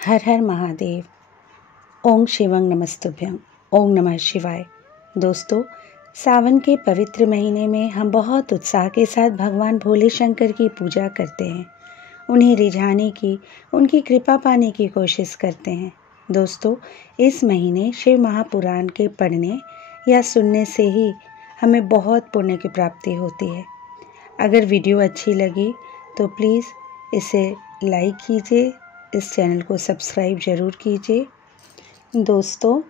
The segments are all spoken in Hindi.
हर हर महादेव। ओम शिवं नमस्तुभ्यं। ओम नमः शिवाय। दोस्तों, सावन के पवित्र महीने में हम बहुत उत्साह के साथ भगवान भोले शंकर की पूजा करते हैं। उन्हें रिझाने की, उनकी कृपा पाने की कोशिश करते हैं। दोस्तों, इस महीने शिव महापुराण के पढ़ने या सुनने से ही हमें बहुत पुण्य की प्राप्ति होती है। अगर वीडियो अच्छी लगी तो प्लीज़ इसे लाइक कीजिए, इस चैनल को सब्सक्राइब जरूर कीजिए। दोस्तों,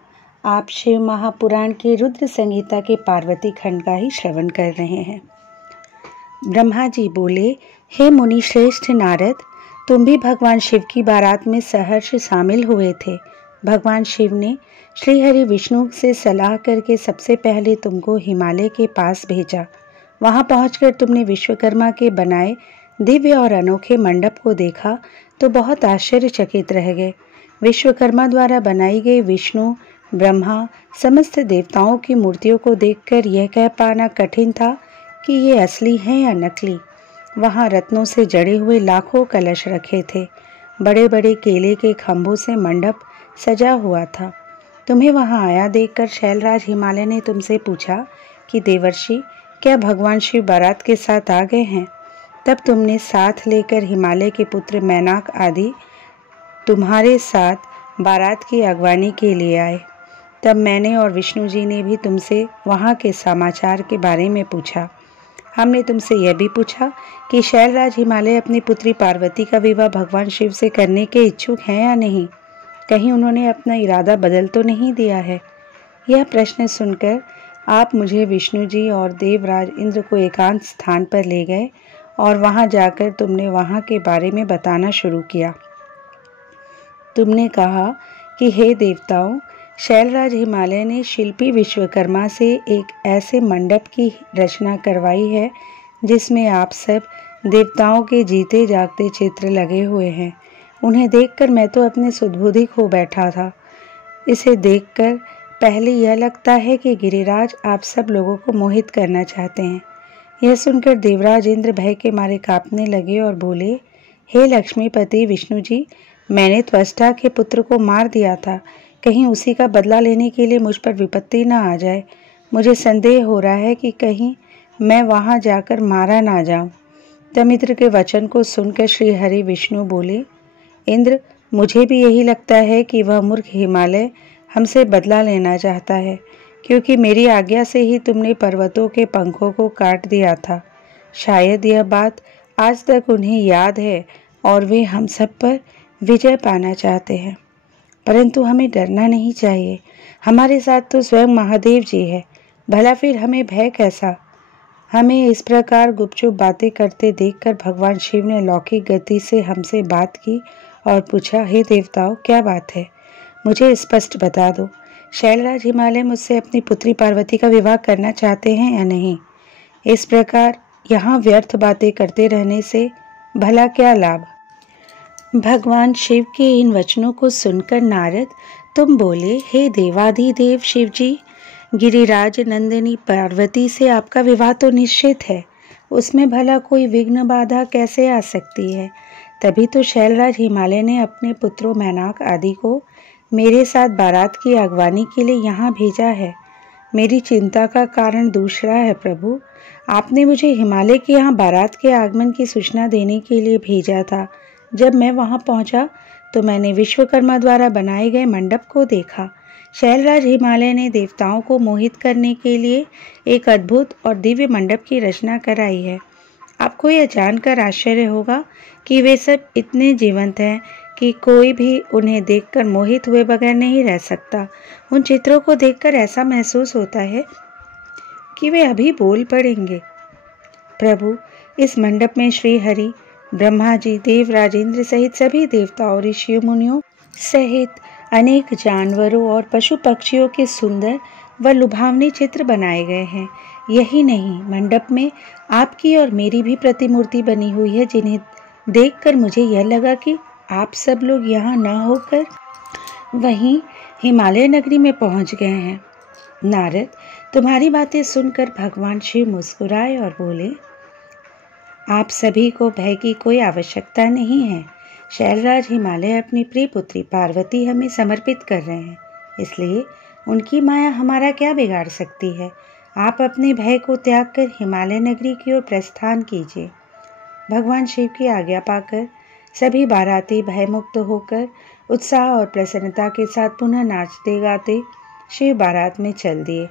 आप शिव महापुराण के रुद्र संहिता के पार्वती खंड का ही श्रवण कर रहे हैं। ब्रह्मा जी बोले, हे मुनि श्रेष्ठ नारद, तुम भी भगवान शिव की बारात में सहर्ष शामिल हुए थे। भगवान शिव ने श्री हरि विष्णु से सलाह करके सबसे पहले तुमको हिमालय के पास भेजा। वहां पहुंचकर तुमने विश्वकर्मा के बनाए दिव्य और अनोखे मंडप को देखा तो बहुत आश्चर्यचकित रह गए। विश्वकर्मा द्वारा बनाई गई विष्णु, ब्रह्मा, समस्त देवताओं की मूर्तियों को देखकर यह कह पाना कठिन था कि ये असली हैं या नकली। वहां रत्नों से जड़े हुए लाखों कलश रखे थे। बड़े बड़े केले के खंभों से मंडप सजा हुआ था। तुम्हें वहां आया देखकर शैलराज हिमालय ने तुमसे पूछा कि देवर्षि, क्या भगवान शिव बारात के साथ आ गए हैं? तब तुमने साथ लेकर हिमालय के पुत्र मैनाक आदि तुम्हारे साथ बारात की अगवानी के लिए आए। तब मैंने और विष्णु जी ने भी तुमसे वहाँ के समाचार के बारे में पूछा। हमने तुमसे यह भी पूछा कि शैलराज हिमालय अपनी पुत्री पार्वती का विवाह भगवान शिव से करने के इच्छुक हैं या नहीं। कहीं उन्होंने अपना इरादा बदल तो नहीं दिया है। यह प्रश्न सुनकर आप मुझे विष्णु जी और देवराज इंद्र को एकांत स्थान पर ले गए और वहां जाकर तुमने वहां के बारे में बताना शुरू किया। तुमने कहा कि हे देवताओं, शैलराज हिमालय ने शिल्पी विश्वकर्मा से एक ऐसे मंडप की रचना करवाई है जिसमें आप सब देवताओं के जीते जागते चित्र लगे हुए हैं। उन्हें देखकर मैं तो अपने सुदबुद्धि खो बैठा था। इसे देखकर पहले यह लगता है कि गिरिराज आप सब लोगों को मोहित करना चाहते हैं। यह सुनकर देवराज इंद्र भय के मारे कांपने लगे और बोले, हे लक्ष्मीपति विष्णु जी, मैंने त्वष्टा के पुत्र को मार दिया था। कहीं उसी का बदला लेने के लिए मुझ पर विपत्ति न आ जाए। मुझे संदेह हो रहा है कि कहीं मैं वहां जाकर मारा ना जाऊं। तब इंद्र के वचन को सुनकर श्री हरि विष्णु बोले, इंद्र, मुझे भी यही लगता है कि वह मूर्ख हिमालय हमसे बदला लेना चाहता है, क्योंकि मेरी आज्ञा से ही तुमने पर्वतों के पंखों को काट दिया था। शायद यह बात आज तक उन्हें याद है और वे हम सब पर विजय पाना चाहते हैं। परंतु हमें डरना नहीं चाहिए। हमारे साथ तो स्वयं महादेव जी है। भला फिर हमें भय कैसा? हमें इस प्रकार गुपचुप बातें करते देखकर भगवान शिव ने लौकिक गति से हमसे बात की और पूछा, हे देवताओं, क्या बात है? मुझे स्पष्ट बता दो। शैलराज हिमालय मुझसे अपनी पुत्री पार्वती का विवाह करना चाहते हैं या नहीं? इस प्रकार यहाँ व्यर्थ बातें करते रहने से भला क्या लाभ? भगवान शिव के इन वचनों को सुनकर नारद तुम बोले, हे देवाधिदेव शिव जी, गिरिराज नंदिनी पार्वती से आपका विवाह तो निश्चित है। उसमें भला कोई विघ्न बाधा कैसे आ सकती है? तभी तो शैलराज हिमालय ने अपने पुत्रों मैनाक आदि को मेरे साथ बारात की अगवानी के लिए यहाँ भेजा है। मेरी चिंता का कारण दूसरा है प्रभु। आपने मुझे हिमालय के यहाँ बारात के आगमन की सूचना देने के लिए भेजा था। जब मैं वहाँ पहुँचा तो मैंने विश्वकर्मा द्वारा बनाए गए मंडप को देखा। शैलराज हिमालय ने देवताओं को मोहित करने के लिए एक अद्भुत और दिव्य मंडप की रचना कराई है। आपको यह जानकर आश्चर्य होगा कि वे सब इतने जीवंत हैं कि कोई भी उन्हें देखकर मोहित हुए बगैर नहीं रह सकता। उन चित्रों को देखकर ऐसा महसूस होता है कि वे अभी बोल पड़ेंगे। प्रभु, इस मंडप में श्री हरि, ब्रह्मा जी, देवराज इंद्र सहित सभी देवताओं, ऋषियों, मुनियों सहित अनेक जानवरों और पशु पक्षियों के सुंदर व लुभावने चित्र बनाए गए हैं। यही नहीं, मंडप में आपकी और मेरी भी प्रतिमूर्ति बनी हुई है, जिन्हें देखकर मुझे यह लगा कि आप सब लोग यहाँ न होकर वहीं हिमालय नगरी में पहुँच गए हैं। नारद, तुम्हारी बातें सुनकर भगवान शिव मुस्कुराए और बोले, आप सभी को भय की कोई आवश्यकता नहीं है। शैलराज हिमालय अपनी प्रिय पुत्री पार्वती हमें समर्पित कर रहे हैं, इसलिए उनकी माया हमारा क्या बिगाड़ सकती है। आप अपने भय को त्याग कर हिमालय नगरी की ओर प्रस्थान कीजिए। भगवान शिव की आज्ञा पाकर सभी बाराती भयमुक्त होकर उत्साह और प्रसन्नता के साथ पुनः नाचते गाते शिव बारात में चल दिए।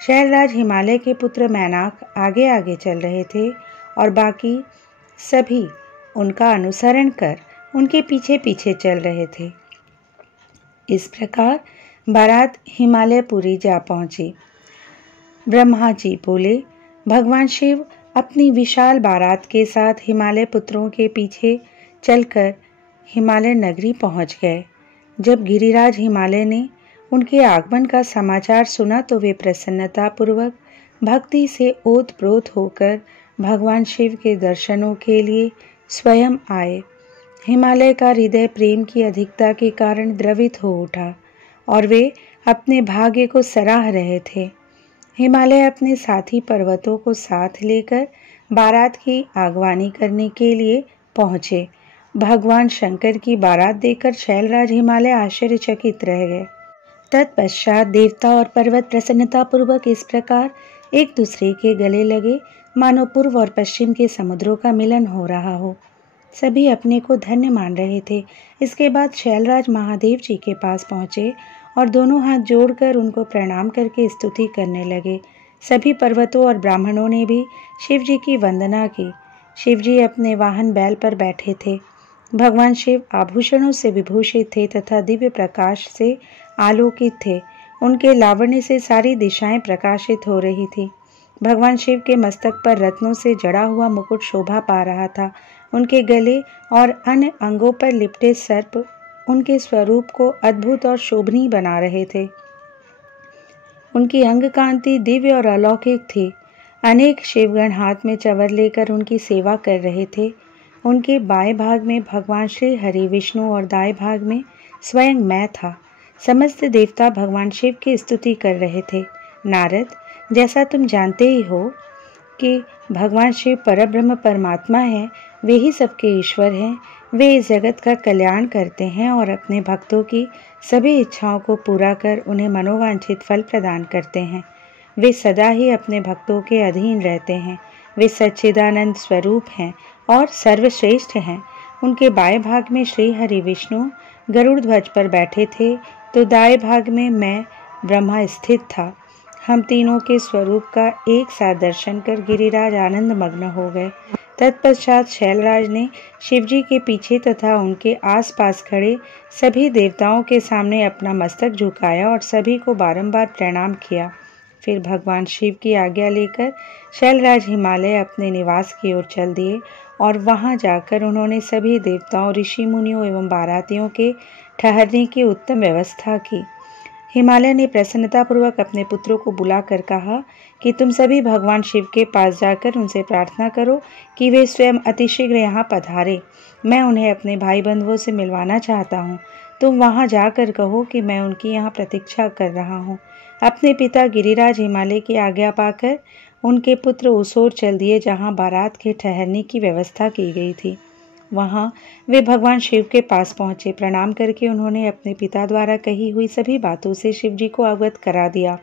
शैलराज हिमालय के पुत्र मैनाक आगे आगे चल रहे थे और बाकी सभी उनका अनुसरण कर उनके पीछे पीछे चल रहे थे। इस प्रकार बारात हिमालयपुरी जा पहुंची। ब्रह्मा जी बोले, भगवान शिव अपनी विशाल बारात के साथ हिमालय पुत्रों के पीछे चलकर हिमालय नगरी पहुंच गए। जब गिरिराज हिमालय ने उनके आगमन का समाचार सुना तो वे प्रसन्नता पूर्वक भक्ति से ओतप्रोत होकर भगवान शिव के दर्शनों के लिए स्वयं आए। हिमालय का हृदय प्रेम की अधिकता के कारण द्रवित हो उठा और वे अपने भाग्य को सराह रहे थे। हिमालय अपने साथी पर्वतों को साथ लेकर बारात की आगवानी करने के लिए पहुंचे। भगवान शंकर की बारात देखकर शैलराज हिमालय आश्चर्यचकित रह गए। तत्पश्चात देवता और पर्वत प्रसन्नता पूर्वक इस प्रकार एक दूसरे के गले लगे मानो पूर्व और पश्चिम के समुद्रों का मिलन हो रहा हो। सभी अपने को धन्य मान रहे थे। इसके बाद शैलराज महादेव जी के पास पहुंचे और दोनों हाथ जोड़कर उनको प्रणाम करके स्तुति करने लगे। सभी पर्वतों और ब्राह्मणों ने भी शिव जी की वंदना की। शिव जी अपने वाहन बैल पर बैठे थे। भगवान शिव आभूषणों से विभूषित थे तथा दिव्य प्रकाश से आलोकित थे। उनके लावण्य से सारी दिशाएं प्रकाशित हो रही थी। भगवान शिव के मस्तक पर रत्नों से जड़ा हुआ मुकुट शोभा पा रहा था। उनके गले और अन्य अंगों पर लिपटे सर्प उनके स्वरूप को अद्भुत और शोभनीय बना रहे थे। उनकी अंग कांति दिव्य और अलौकिक थी। अनेक शिवगण हाथ में चवर लेकर उनकी सेवा कर रहे थे। उनके बाएं भाग में भगवान श्री हरि विष्णु और दाएं भाग में स्वयं मैं था। समस्त देवता भगवान शिव की स्तुति कर रहे थे। नारद, जैसा तुम जानते ही हो कि भगवान शिव परब्रह्म परमात्मा हैं, वे ही सबके ईश्वर हैं। वे इस जगत का कल्याण करते हैं और अपने भक्तों की सभी इच्छाओं को पूरा कर उन्हें मनोवांछित फल प्रदान करते हैं। वे सदा ही अपने भक्तों के अधीन रहते हैं। वे सच्चिदानंद स्वरूप हैं और सर्वश्रेष्ठ हैं। उनके बाएं भाग में श्री हरि विष्णु गरुड़ ध्वज पर बैठे थे तो दाएं भाग में मैं ब्रह्मा स्थित था। हम तीनों के स्वरूप का एक साथ दर्शन कर गिरिराज आनंद मग्न हो गए। तत्पश्चात शैलराज ने शिवजी के पीछे तथा उनके आसपास खड़े सभी देवताओं के सामने अपना मस्तक झुकाया और सभी को बारंबार प्रणाम किया। फिर भगवान शिव की आज्ञा लेकर शैलराज हिमालय अपने निवास की ओर चल दिए और वहां जाकर उन्होंने सभी देवताओं, ऋषि मुनियों एवं बारातियों के ठहरने की उत्तम व्यवस्था की। हिमालय ने प्रसन्नतापूर्वक अपने पुत्रों को बुलाकर कहा कि तुम सभी भगवान शिव के पास जाकर उनसे प्रार्थना करो कि वे स्वयं अतिशीघ्र यहाँ पधारे। मैं उन्हें अपने भाई बंधुओं से मिलवाना चाहता हूँ। तुम वहाँ जाकर कहो कि मैं उनकी यहाँ प्रतीक्षा कर रहा हूँ। अपने पिता गिरिराज हिमालय की आज्ञा पाकर उनके पुत्र उस ओर चल दिए जहाँ बारात के ठहरने की व्यवस्था की गई थी। वहाँ वे भगवान शिव के पास पहुँचे। प्रणाम करके उन्होंने अपने पिता द्वारा कही हुई सभी बातों से शिव जी को अवगत करा दिया।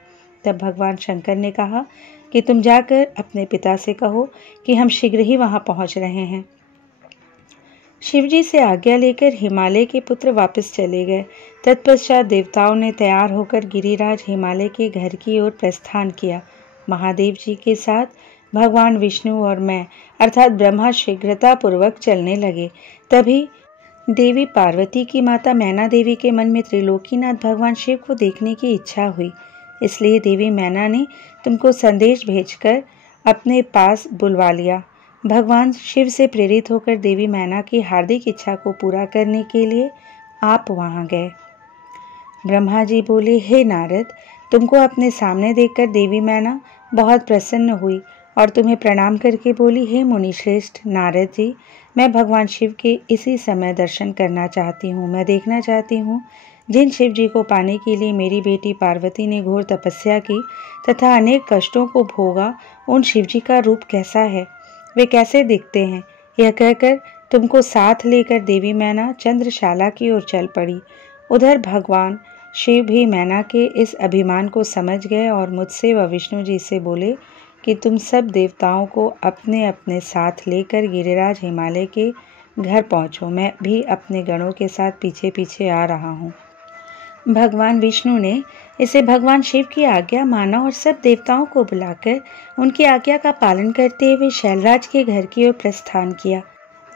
तब भगवान शंकर ने कहा कि तुम जाकर अपने पिता से कहो कि हम शीघ्र ही वहाँ पहुँच रहे हैं। शिव जी से आज्ञा लेकर हिमालय के पुत्र वापस चले गए। तत्पश्चात देवताओं ने तैयार होकर गिरिराज हिमालय के घर की ओर प्रस्थान किया। महादेव जी के साथ भगवान विष्णु और मैं अर्थात ब्रह्मा शीघ्रता पूर्वक चलने लगे। तभी देवी पार्वती की माता मैना देवी के मन में त्रिलोकीनाथ भगवान शिव को देखने की इच्छा हुई। इसलिए देवी मैना ने तुमको संदेश भेजकर अपने पास बुलवा लिया। भगवान शिव से प्रेरित होकर देवी मैना की हार्दिक इच्छा को पूरा करने के लिए आप वहां गए। ब्रह्मा जी बोले, हे नारद, तुमको अपने सामने देखकर देवी मैना बहुत प्रसन्न हुई और तुम्हें प्रणाम करके बोली, हे मुनिश्रेष्ठ नारद जी, मैं भगवान शिव के इसी समय दर्शन करना चाहती हूँ। मैं देखना चाहती हूँ जिन शिव जी को पाने के लिए मेरी बेटी पार्वती ने घोर तपस्या की तथा अनेक कष्टों को भोगा, उन शिव जी का रूप कैसा है, वे कैसे दिखते हैं। यह कहकर तुमको साथ लेकर देवी मैना चंद्रशाला की ओर चल पड़ी। उधर भगवान शिव भी मैना के इस अभिमान को समझ गए और मुझसे व विष्णु जी से बोले कि तुम सब देवताओं को अपने अपने साथ लेकर गिरिराज हिमालय के घर पहुँचो, मैं भी अपने गणों के साथ पीछे पीछे आ रहा हूँ। भगवान विष्णु ने इसे भगवान शिव की आज्ञा माना और सब देवताओं को बुलाकर उनकी आज्ञा का पालन करते हुए शैलराज के घर की ओर प्रस्थान किया।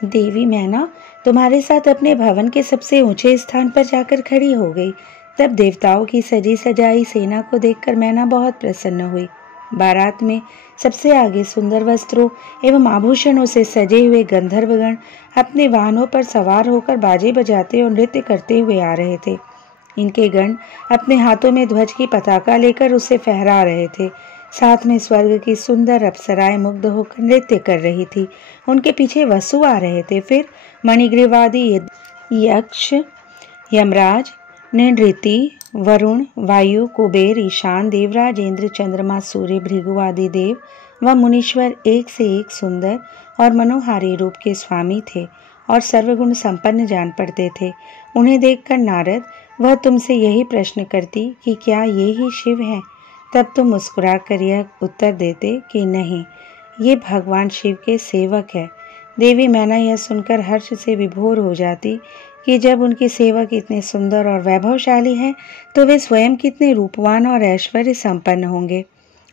देवी मैना तुम्हारे साथ अपने भवन के सबसे ऊंचे स्थान पर जाकर खड़ी हो गई। तब देवताओं की सजी सजाई सेना को देखकर मैना बहुत प्रसन्न हुई। बारात में सबसे आगे सुंदर वस्त्रों एवं आभूषणों से सजे हुए गंधर्वगण अपने वाहनों पर सवार होकर बाजे बजाते और नृत्य करते हुए आ रहे थे। इनके गण अपने हाथों में ध्वज की पताका लेकर उसे फहरा रहे थे। साथ में स्वर्ग की सुंदर अप्सराएं मुग्ध होकर नृत्य कर रही थी। उनके पीछे वसु आ रहे थे। फिर मणिग्रीवादी यक्ष, यमराज, नृति, वरुण, वायु, कुबेर, ईशान, देवराज, इंद्र, चंद्रमा, सूर्य, भृगु आदि देव व मुनीश्वर एक से एक सुंदर और मनोहारी रूप के स्वामी थे और सर्वगुण संपन्न जान पड़ते थे। उन्हें देखकर नारद वह तुमसे यही प्रश्न करती कि क्या ये ही शिव हैं? तब तुम मुस्कुरा कर यह उत्तर देते कि नहीं, ये भगवान शिव के सेवक है। देवी मैना यह सुनकर हर्ष से विभोर हो जाती कि जब उनके सेवक इतने सुंदर और वैभवशाली हैं तो वे स्वयं कितने रूपवान और ऐश्वर्य संपन्न होंगे।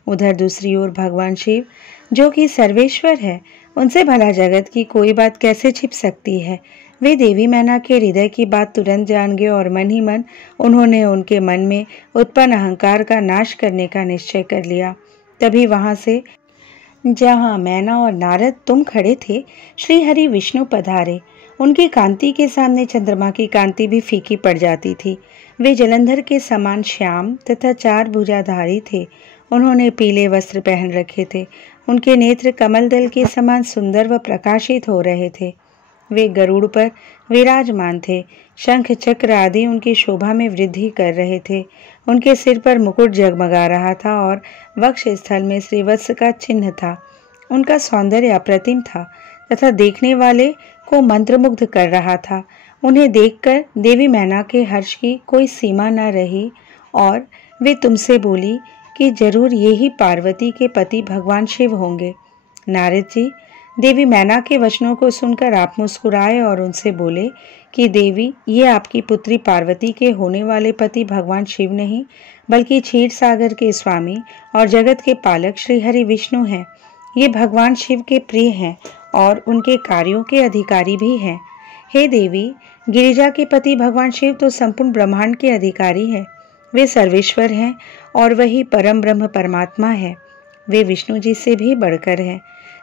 उधर दूसरी ओर भगवान शिव जो कि सर्वेश्वर है, उनसे भला जगत की कोई बात कैसे छिप सकती है। वे देवी मैना के हृदय की बात तुरंत जान गए और मन ही मन उन्होंने उनके मन में उत्पन्न अहंकार का नाश करने का निश्चय कर लिया। तभी वहां से जहां मैना और नारद तुम खड़े थे, श्री हरि विष्णु पधारे। उनकी कांति के सामने चंद्रमा की कांति भी फीकी पड़ जाती थी। वे जलंधर के समान श्याम तथा चार भुजाधारी थे। उन्होंने पीले वस्त्र पहन रखे थे। उनके नेत्र कमल दल के समान सुंदर व प्रकाशित हो रहे थे। वे गरुड़ पर विराजमान थे। शंख चक्र आदि उनकी शोभा में वृद्धि कर रहे थे। उनके सिर पर मुकुट जगमगा रहा था और वक्ष स्थल में श्रीवत्स का चिन्ह था। उनका सौंदर्य अप्रतिम था तथा देखने वाले को मंत्रमुग्ध कर रहा था। उन्हें देखकर देवी मैना के हर्ष की कोई सीमा न रही और वे तुमसे बोली कि जरूर ये ही पार्वती के पति भगवान शिव होंगे। नारद जी, देवी मैना के वचनों को सुनकर आप मुस्कुराए और उनसे बोले कि देवी, ये आपकी पुत्री पार्वती के होने वाले पति भगवान शिव नहीं बल्कि क्षीर सागर के स्वामी और जगत के पालक श्री हरि विष्णु हैं। ये भगवान शिव के प्रिय हैं और उनके कार्यों के अधिकारी भी हैं। हे देवी, गिरिजा के पति भगवान शिव तो संपूर्ण ब्रह्मांड के अधिकारी हैं। वे सर्वेश्वर हैं और वही परम ब्रह्म परमात्मा है। वे विष्णु जी से भी बढ़कर हैं।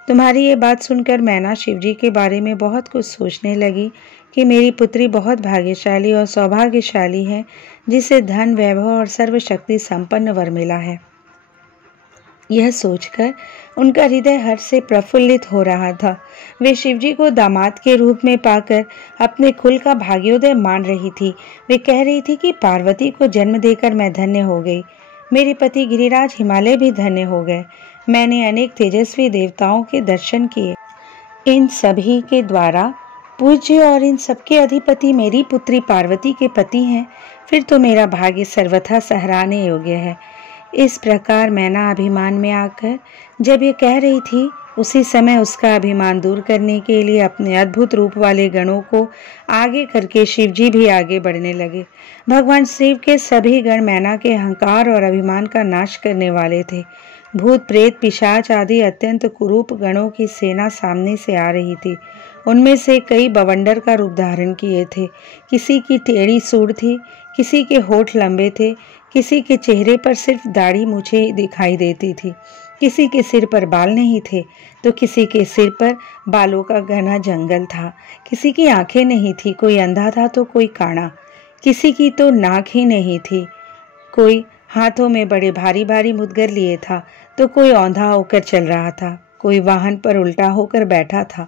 तुम्हारी ये बात सुनकर मैना शिव जी के बारे में बहुत कुछ सोचने लगी कि मेरी पुत्री बहुत भाग्यशाली और सौभाग्यशाली है, जिसे धन, वैभव और सर्वशक्ति संपन्न वर मिला है। यह सोचकर उनका हृदय हर्ष से प्रफुल्लित हो रहा था। वे शिवजी को दामाद के रूप में पाकर अपने कुल का भाग्योदय मान रही थी। वे कह रही थी कि पार्वती को जन्म देकर मैं धन्य हो गई। मेरे पति गिरिराज हिमालय भी धन्य हो गए। मैंने अनेक तेजस्वी देवताओं के दर्शन किए। इन सभी के द्वारा पूज्य और इन सबके अधिपति मेरी पुत्री पार्वती के पति हैं। फिर तो मेरा भाग्य सर्वथा सराहने योग्य है। इस प्रकार मैना अभिमान में आकर जब ये कह रही थी, उसी समय उसका अभिमान दूर करने के लिए अपने अद्भुत रूप वाले गणों को आगे करके शिवजी भी आगे बढ़ने लगे। भगवान शिव के सभी गण मैना के अहंकार और अभिमान का नाश करने वाले थे। भूत, प्रेत, पिशाच आदि अत्यंत कुरूप गणों की सेना सामने से आ रही थी। उनमें से कई बवंडर का रूप धारण किए थे। किसी की टेढ़ी सूंड थी, किसी के होठ लंबे थे, किसी के चेहरे पर सिर्फ दाढ़ी मूछें दिखाई देती थी, किसी के सिर पर बाल नहीं थे तो किसी के सिर पर बालों का घना जंगल था। किसी की आंखें नहीं थी, कोई अंधा था तो कोई काना, किसी की तो नाक ही नहीं थी, कोई हाथों में बड़े भारी भारी मुद्गर लिए था तो कोई औंधा होकर चल रहा था, कोई वाहन पर उल्टा होकर बैठा था।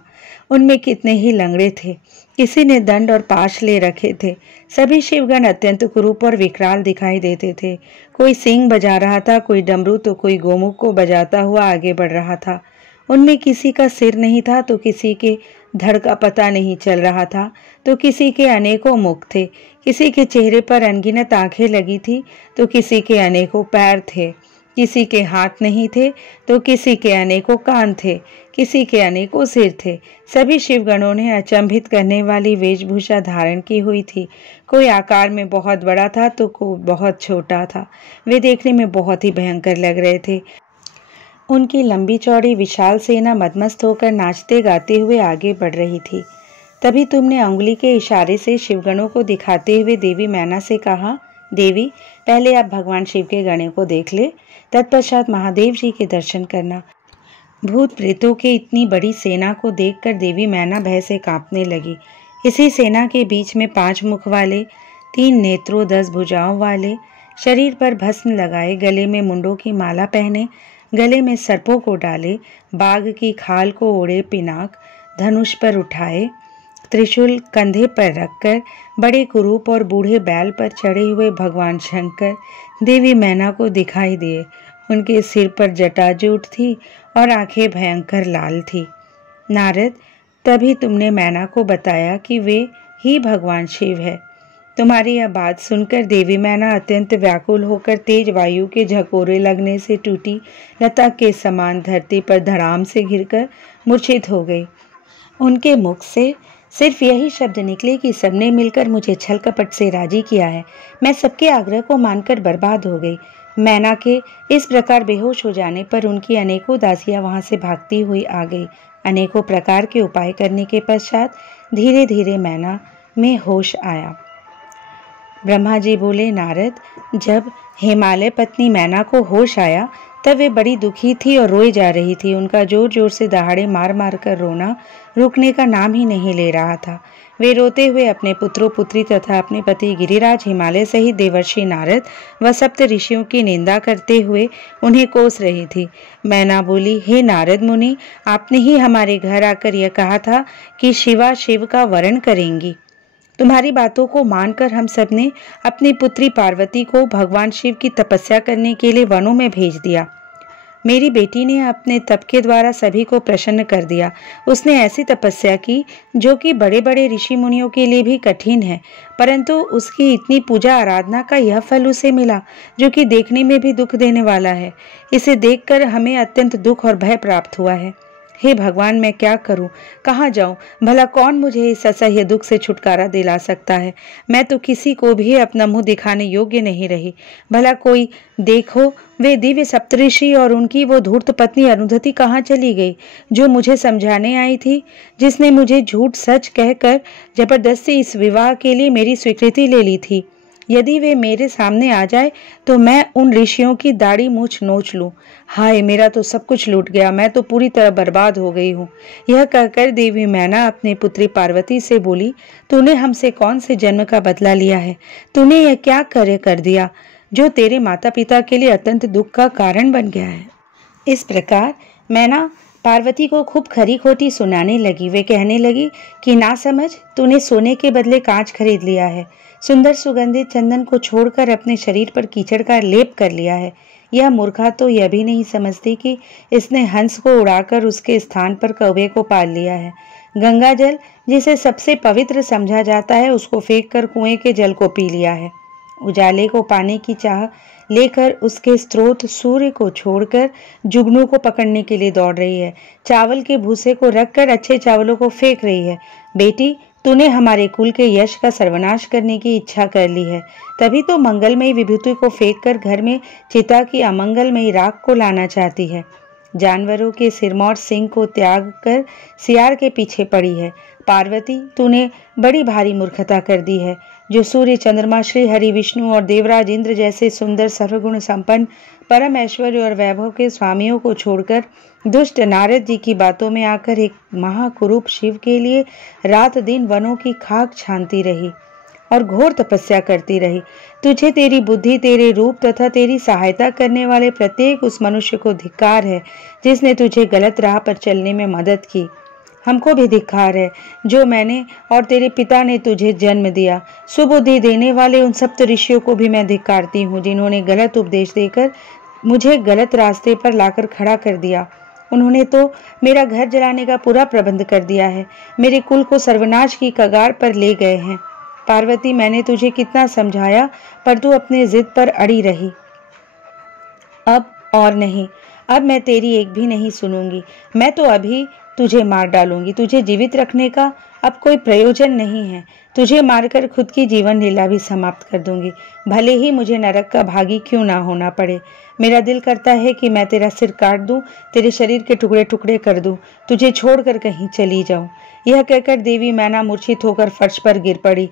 उनमें कितने ही लंगड़े थे, किसी ने दंड और पाश ले रखे थे। सभी शिवगण अत्यंत कुरूप और विकराल दिखाई देते थे। कोई सींग बजा रहा था, कोई डमरू तो कोई गोमुख को बजाता हुआ आगे बढ़ रहा था। उनमें किसी का सिर नहीं था तो किसी के धड़ का पता नहीं चल रहा था, तो किसी के अनेकों मुख थे, किसी के चेहरे पर अनगिनत आंखें लगी थी तो किसी के अनेकों पैर थे, किसी के हाथ नहीं थे तो किसी के अनेकों कान थे, किसी के अनेकों सिर थे। सभी शिवगणों ने अचंभित करने वाली वेशभूषा धारण की हुई थी। कोई आकार में बहुत बड़ा था तो कोई बहुत छोटा था। वे देखने में बहुत ही भयंकर लग रहे थे। उनकी लंबी चौड़ी विशाल सेना मदमस्त होकर नाचते गाते हुए आगे बढ़ रही थी। तभी तुमने अंगुली के इशारे से शिवगणों को दिखाते हुए देवी मैना से कहा, देवी, पहले आप भगवान शिव के गणों को देख ले, तत्पश्चात महादेव जी के दर्शन करना। भूत प्रेतों के इतनी बड़ी सेना को देखकर देवी मैना भय से कांपने लगी। इसी सेना के बीच में 5 मुख वाले, 3 नेत्रों 10 भुजाओं वाले, शरीर पर भस्म लगाए, गले में मुंडों की माला पहने, गले में सर्पों को डाले, बाघ की खाल को ओढ़े पिनाक, धनुष पर उठाए, त्रिशूल कंधे पर रखकर बड़े कुरूप और बूढ़े बैल पर चढ़े हुए भगवान शंकर देवी मैना को दिखाई दिए। उनके सिर पर जटाजूट थी और आंखें भयंकर लाल थी। नारद, तभी तुमने मैना को बताया कि वे ही भगवान शिव है। तुम्हारी यह बात सुनकर देवी मैना अत्यंत व्याकुल होकर तेज वायु के झकोरे लगने से टूटी लता के समान धरती पर धड़ाम से गिरकर मूर्छित हो गई। उनके मुख से सिर्फ यही शब्द निकले कि सबने मिलकर मुझे छल कपट से राजी किया है। मैं सबके आग्रह को मानकर बर्बाद हो गई। मैना के इस प्रकार बेहोश हो जाने पर उनकी अनेकों दासियां वहां से भागती हुई आ गई। अनेकों प्रकार के उपाय करने के पश्चात धीरे धीरे मैना में होश आया। ब्रह्मा जी बोले, नारद, जब हिमालय पत्नी मैना को होश आया तब वे बड़ी दुखी थी और रोई जा रही थी। उनका जोर जोर से दहाड़े मार मार कर रोना रुकने का नाम ही नहीं ले रहा था। वे रोते हुए अपने पुत्रों पुत्री तथा अपने पति गिरिराज, हिमालय सहित देवर्षि नारद व सप्त ऋषियों की निंदा करते हुए उन्हें कोस रही थी। मैना बोली, हे नारद मुनि, आपने ही हमारे घर आकर यह कहा था कि शिवा शिव का वरण करेंगी। तुम्हारी बातों को मानकर हम सब ने अपनी पुत्री पार्वती को भगवान शिव की तपस्या करने के लिए वनों में भेज दिया। मेरी बेटी ने अपने तप के द्वारा सभी को प्रसन्न कर दिया। उसने ऐसी तपस्या की जो कि बड़े बड़े ऋषि मुनियों के लिए भी कठिन है, परंतु उसकी इतनी पूजा आराधना का यह फल उसे मिला जो कि देखने में भी दुख देने वाला है। इसे देखकर हमें अत्यंत दुख और भय प्राप्त हुआ है। हे भगवान, मैं क्या करूं, कहाँ जाऊं? भला कौन मुझे इस असह्य दुख से छुटकारा दिला सकता है? मैं तो किसी को भी अपना मुंह दिखाने योग्य नहीं रही। भला कोई देखो, वे दिव्य सप्तऋषि और उनकी वो धूर्त पत्नी अरुंधति कहाँ चली गई, जो मुझे समझाने आई थी, जिसने मुझे झूठ सच कहकर जबरदस्ती इस विवाह के लिए मेरी स्वीकृति ले ली थी। यदि वे मेरे सामने आ जाए तो मैं उन ऋषियों की दाढ़ी मूछ नोच लूं। हाय, मेरा तो सब कुछ लूट गया, मैं तो पूरी तरह बर्बाद हो गई हूँ। यह कहकर देवी मैना अपनी पुत्री पार्वती से बोली, तूने हमसे कौन से जन्म का बदला लिया है? तूने यह क्या कार्य कर दिया जो तेरे माता पिता के लिए अत्यंत दुख का कारण बन गया है? इस प्रकार मैना पार्वती को खूब खरी खोटी सुनाने लगी। वे कहने लगी कि ना समझ, तूने सोने के बदले कांच खरीद लिया है। सुंदर सुगंधित चंदन को छोड़कर अपने शरीर पर कीचड़ का लेप कर लिया है। यह मूर्खा तो यह भी नहीं समझती कि इसने हंस को उड़ाकर उसके स्थान पर कौवे को पाल लिया है। गंगा जल, जिसे सबसे पवित्र समझा जाता है, उसको फेंक कर कुएं के जल को पी लिया है। उजाले को पाने की चाह लेकर उसके स्रोत सूर्य को छोड़कर जुगनू को पकड़ने के लिए दौड़ रही है। चावल के भूसे को रखकर अच्छे चावलों को फेंक रही है। बेटी, तूने हमारे कुल के यश का सर्वनाश करने की इच्छा कर ली है, तभी तो मंगलमयी विभूति को फेंककर घर में चिता की अमंगलमयी राख को लाना चाहती है। जानवरों के सिरमौर सिंह को त्याग कर सियार के पीछे पड़ी है। पार्वती, तूने बड़ी भारी मूर्खता कर दी है, जो सूर्य, चंद्रमा, श्री हरि, विष्णु और देवराज इंद्र जैसे सुंदर सर्वगुण संपन्न परम ऐश्वर्य और वैभव के स्वामियों को छोड़कर दुष्ट नारद जी की बातों में आकर एक महाकुरूप शिव के लिए रात दिन वनों की खाक छानती रही और घोर तपस्या करती रही। तुझे, तेरी बुद्धि, तेरे रूप तथा तेरी सहायता करने वाले प्रत्येक उस मनुष्य को धिक्कार है जिसने तुझे गलत राह पर चलने में मदद की। हमको भी धिक्कार है जो मैंने और तेरे पिता ने तुझे जन्म दिया। सुबुद्धि देने वाले उन सप्त ऋषियों को भी मैं धिक्कारती हूँ, जिन्होंने गलत उपदेश देकर मुझे गलत रास्ते पर लाकर खड़ा कर दिया। उन्होंने तो मेरा घर जलाने का पूरा प्रबंध कर दिया है, मेरे कुल को सर्वनाश की कगार पर ले गए हैं। पार्वती, मैंने तुझे कितना समझाया पर तू अपने जिद पर अड़ी रही। अब और नहीं, अब मैं तेरी एक भी नहीं सुनूंगी। मैं तो अभी तुझे मार डालूंगी। तुझे जीवित रखने का अब कोई प्रयोजन नहीं है। तुझे मारकर खुद की जीवन लीला भी समाप्त कर दूंगी, भले ही मुझे नरक का भागी क्यों ना होना पड़े। मेरा दिल करता है कि मैं तेरा सिर काट दूं, तेरे शरीर के टुकड़े टुकड़े कर दूं, तुझे छोड़कर कहीं चली जाऊं। यह कहकर देवी मैना मूर्छित होकर फर्श पर गिर पड़ी।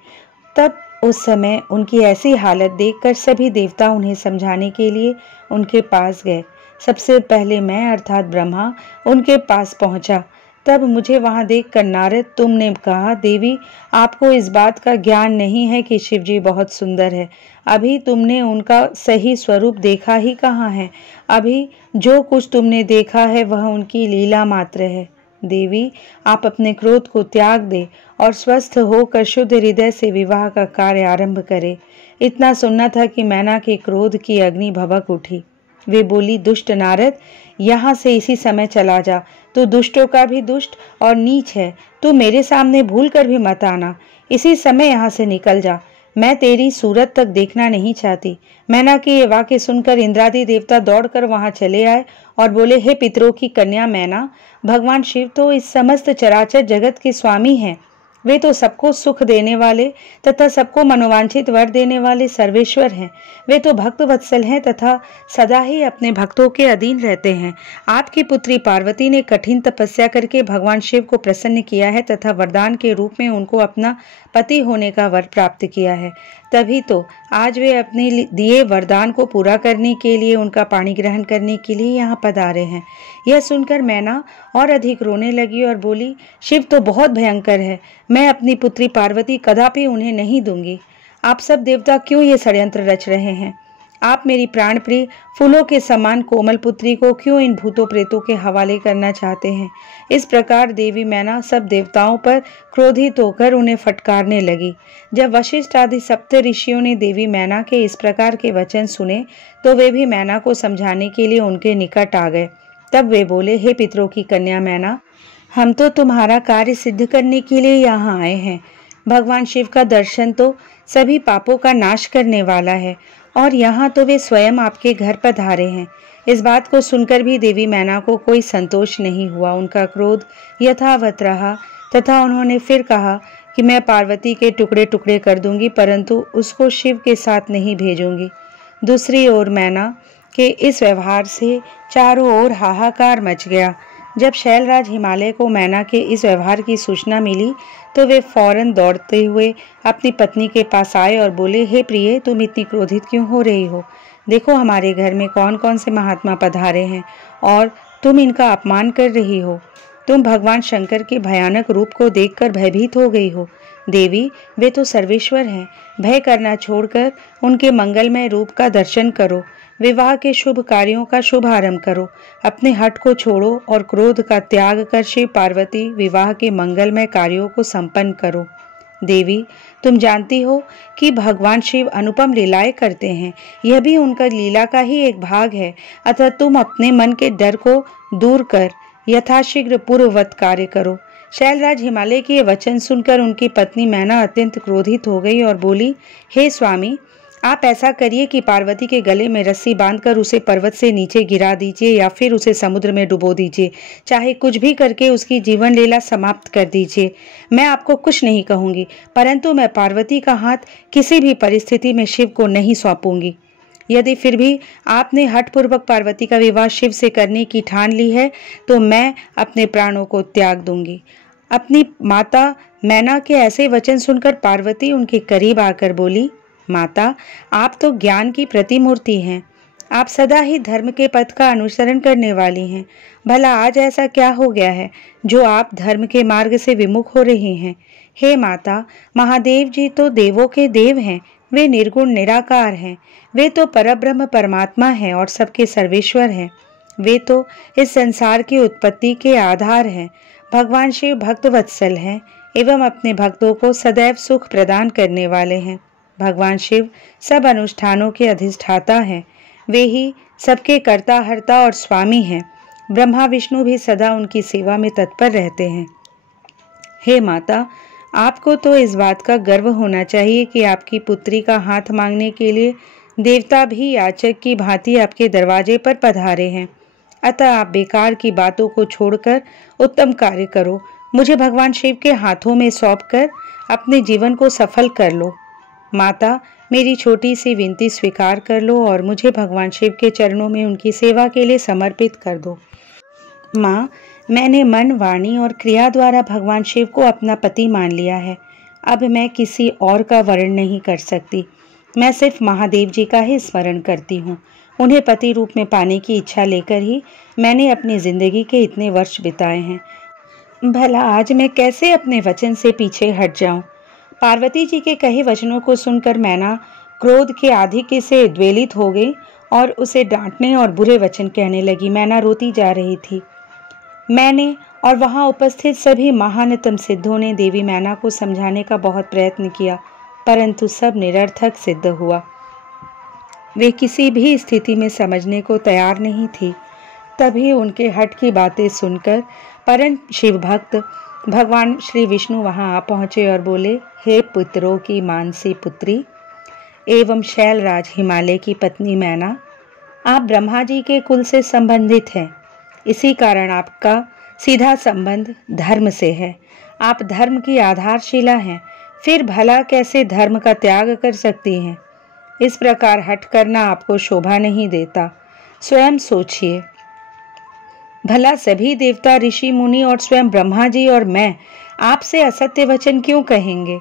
तब उस समय उनकी ऐसी हालत देखकर सभी देवता उन्हें समझाने के लिए उनके पास गए। सबसे पहले मैं अर्थात ब्रह्मा उनके पास पहुंचा। तब मुझे वहां देखकर नारद, तुमने कहा, देवी आपको इस बात का ज्ञान नहीं है कि शिवजी बहुत सुंदर है। अभी तुमने उनका सही स्वरूप देखा ही कहाँ है। अभी जो कुछ तुमने देखा है वह उनकी लीला मात्र है। देवी, आप अपने क्रोध को त्याग दे और स्वस्थ होकर शुद्ध हृदय से विवाह का कार्य आरंभ करे। इतना सुनना था कि मैना के क्रोध की अग्नि भभक उठी। वे बोली, दुष्ट नारद, यहाँ से इसी समय चला जा। तू दुष्टों का भी दुष्ट और नीच है। तू मेरे सामने भूल कर भी मत आना। इसी समय यहाँ से निकल जा। मैं तेरी सूरत तक देखना नहीं चाहती। मैना के ये वाक्य सुनकर इंद्रादि देवता दौड़कर वहां चले आए और बोले, हे पितरों की कन्या मैना, भगवान शिव तो इस समस्त चराचर जगत के स्वामी हैं। वे तो सबको सुख देने वाले तथा सबको मनोवांछित वर देने वाले सर्वेश्वर हैं। वे तो भक्त वत्सल हैं तथा सदा ही अपने भक्तों के अधीन रहते हैं। आपकी पुत्री पार्वती ने कठिन तपस्या करके भगवान शिव को प्रसन्न किया है तथा वरदान के रूप में उनको अपना पति होने का वर प्राप्त किया है। तभी तो आज वे अपने दिए वरदान को पूरा करने के लिए, उनका पाणी ग्रहण करने के लिए यहाँ पधारे हैं। यह सुनकर मैना और अधिक रोने लगी और बोली, शिव तो बहुत भयंकर है। मैं अपनी पुत्री पार्वती कदापि उन्हें नहीं दूंगी। आप सब देवता क्यों ये षड्यंत्र रच रहे हैं? आप मेरी प्राण प्रिय फूलों के समान कोमल पुत्री को क्यों इन भूतों प्रेतों के हवाले करना चाहते हैं? इस प्रकार देवी मैना सब देवताओं पर क्रोधित होकर उन्हें फटकारने लगी। जब वशिष्ठ आदि सप्त ऋषियों ने देवी मैना के इस प्रकार के वचन सुने तो वे भी मैना को समझाने के लिए उनके निकट आ गए। तब वे बोले, हे पितरों की कन्या मैना, हम तो तुम्हारा कार्य सिद्ध करने के लिए यहाँ आए हैं। भगवान शिव का दर्शन तो सभी पापों का नाश करने वाला है और यहाँ तो वे स्वयं आपके घर पधारे हैं। इस बात को सुनकर भी देवी मैना को कोई संतोष नहीं हुआ। उनका क्रोध यथावत रहा तथा उन्होंने फिर कहा कि मैं पार्वती के टुकड़े टुकड़े कर दूंगी, परंतु उसको शिव के साथ नहीं भेजूंगी। दूसरी ओर मैना के इस व्यवहार से चारों ओर हाहाकार मच गया। जब शैलराज हिमालय को मैना के इस व्यवहार की सूचना मिली तो वे फौरन दौड़ते हुए अपनी पत्नी के पास आए और बोले, हे प्रिय, तुम इतनी क्रोधित क्यों हो रही हो? देखो हमारे घर में कौन कौन से महात्मा पधारे हैं और तुम इनका अपमान कर रही हो। तुम भगवान शंकर के भयानक रूप को देखकर भयभीत हो गई हो। देवी, वे तो सर्वेश्वर हैं। भय करना छोड़कर उनके मंगलमय रूप का दर्शन करो। विवाह के शुभ कार्यों का शुभ आरंभ करो। अपने हठ को छोड़ो और क्रोध का त्याग कर शिव पार्वती विवाह के मंगलमय कार्यों को संपन्न करो। देवी, तुम जानती हो कि भगवान शिव अनुपम लीलाएं करते हैं। यह भी उनका लीला का ही एक भाग है। अतः तुम अपने मन के डर को दूर कर यथाशीघ्र पूर्ववत कार्य करो। शैलराज हिमालय के वचन सुनकर उनकी पत्नी मैना अत्यंत क्रोधित हो गई और बोली, हे स्वामी, आप ऐसा करिए कि पार्वती के गले में रस्सी बांधकर उसे पर्वत से नीचे गिरा दीजिए या फिर उसे समुद्र में डुबो दीजिए। चाहे कुछ भी करके उसकी जीवन लीला समाप्त कर दीजिए। मैं आपको कुछ नहीं कहूंगी, परंतु मैं पार्वती का हाथ किसी भी परिस्थिति में शिव को नहीं सौंपूंगी। यदि फिर भी आपने हठपूर्वक पार्वती का विवाह शिव से करने की ठान ली है तो मैं अपने प्राणों को त्याग दूंगी। अपनी माता मैना के ऐसे वचन सुनकर पार्वती उनके करीब आकर बोली, माता, आप तो ज्ञान की प्रतिमूर्ति हैं। आप सदा ही धर्म के पथ का अनुसरण करने वाली हैं। भला आज ऐसा क्या हो गया है जो आप धर्म के मार्ग से विमुख हो रही हैं? हे माता, महादेव जी तो देवों के देव हैं। वे निर्गुण निराकार हैं। वे तो परब्रह्म परमात्मा हैं और सबके सर्वेश्वर हैं। वे तो इस संसार की उत्पत्ति के आधार हैं। भगवान शिव भक्त वत्सल हैं एवं अपने भक्तों को सदैव सुख प्रदान करने वाले हैं। भगवान शिव सब अनुष्ठानों के अधिष्ठाता हैं। वे ही सबके कर्ता हर्ता और स्वामी हैं। ब्रह्मा विष्णु भी सदा उनकी सेवा में तत्पर रहते हैं। हे माता, आपको तो इस बात का गर्व होना चाहिए कि आपकी पुत्री का हाथ मांगने के लिए देवता भी याचक की भांति आपके दरवाजे पर पधारे हैं। अतः आप बेकार की बातों को छोड़कर उत्तम कार्य करो। मुझे भगवान शिव के हाथों में सौंपकर अपने जीवन को सफल कर लो। माता, मेरी छोटी सी विनती स्वीकार कर लो और मुझे भगवान शिव के चरणों में उनकी सेवा के लिए समर्पित कर दो। माँ, मैंने मन, वाणी और क्रिया द्वारा भगवान शिव को अपना पति मान लिया है। अब मैं किसी और का वर्ण नहीं कर सकती। मैं सिर्फ महादेव जी का ही स्मरण करती हूँ। उन्हें पति रूप में पाने की इच्छा लेकर ही मैंने अपनी जिंदगी के इतने वर्ष बिताए हैं। भला आज मैं कैसे अपने वचन से पीछे हट जाऊं? पार्वती जी के कहे वचनों को सुनकर मैना क्रोध के आधिक्य से उद्वेलित हो गई और उसे डांटने और बुरे वचन कहने लगी। मैना रोती जा रही थी। मैंने और वहां उपस्थित सभी महानतम सिद्धों ने देवी मैना को समझाने का बहुत प्रयत्न किया, परंतु सब निरर्थक सिद्ध हुआ। वे किसी भी स्थिति में समझने को तैयार नहीं थी। तभी उनके हठ की बातें सुनकर परम शिव भक्त भगवान श्री विष्णु वहां आ पहुंचे और बोले, हे पुत्रों की मानसी पुत्री एवं शैलराज हिमालय की पत्नी मैना, आप ब्रह्मा जी के कुल से संबंधित हैं। इसी कारण आपका सीधा संबंध धर्म से है। आप धर्म की आधारशिला हैं, फिर भला कैसे धर्म का त्याग कर सकती हैं? इस प्रकार हठ करना आपको शोभा नहीं देता। स्वयं सोचिए, भला सभी देवता, ऋषि, मुनि और स्वयं ब्रह्मा जी और मैं आपसे असत्य वचन क्यों कहेंगे?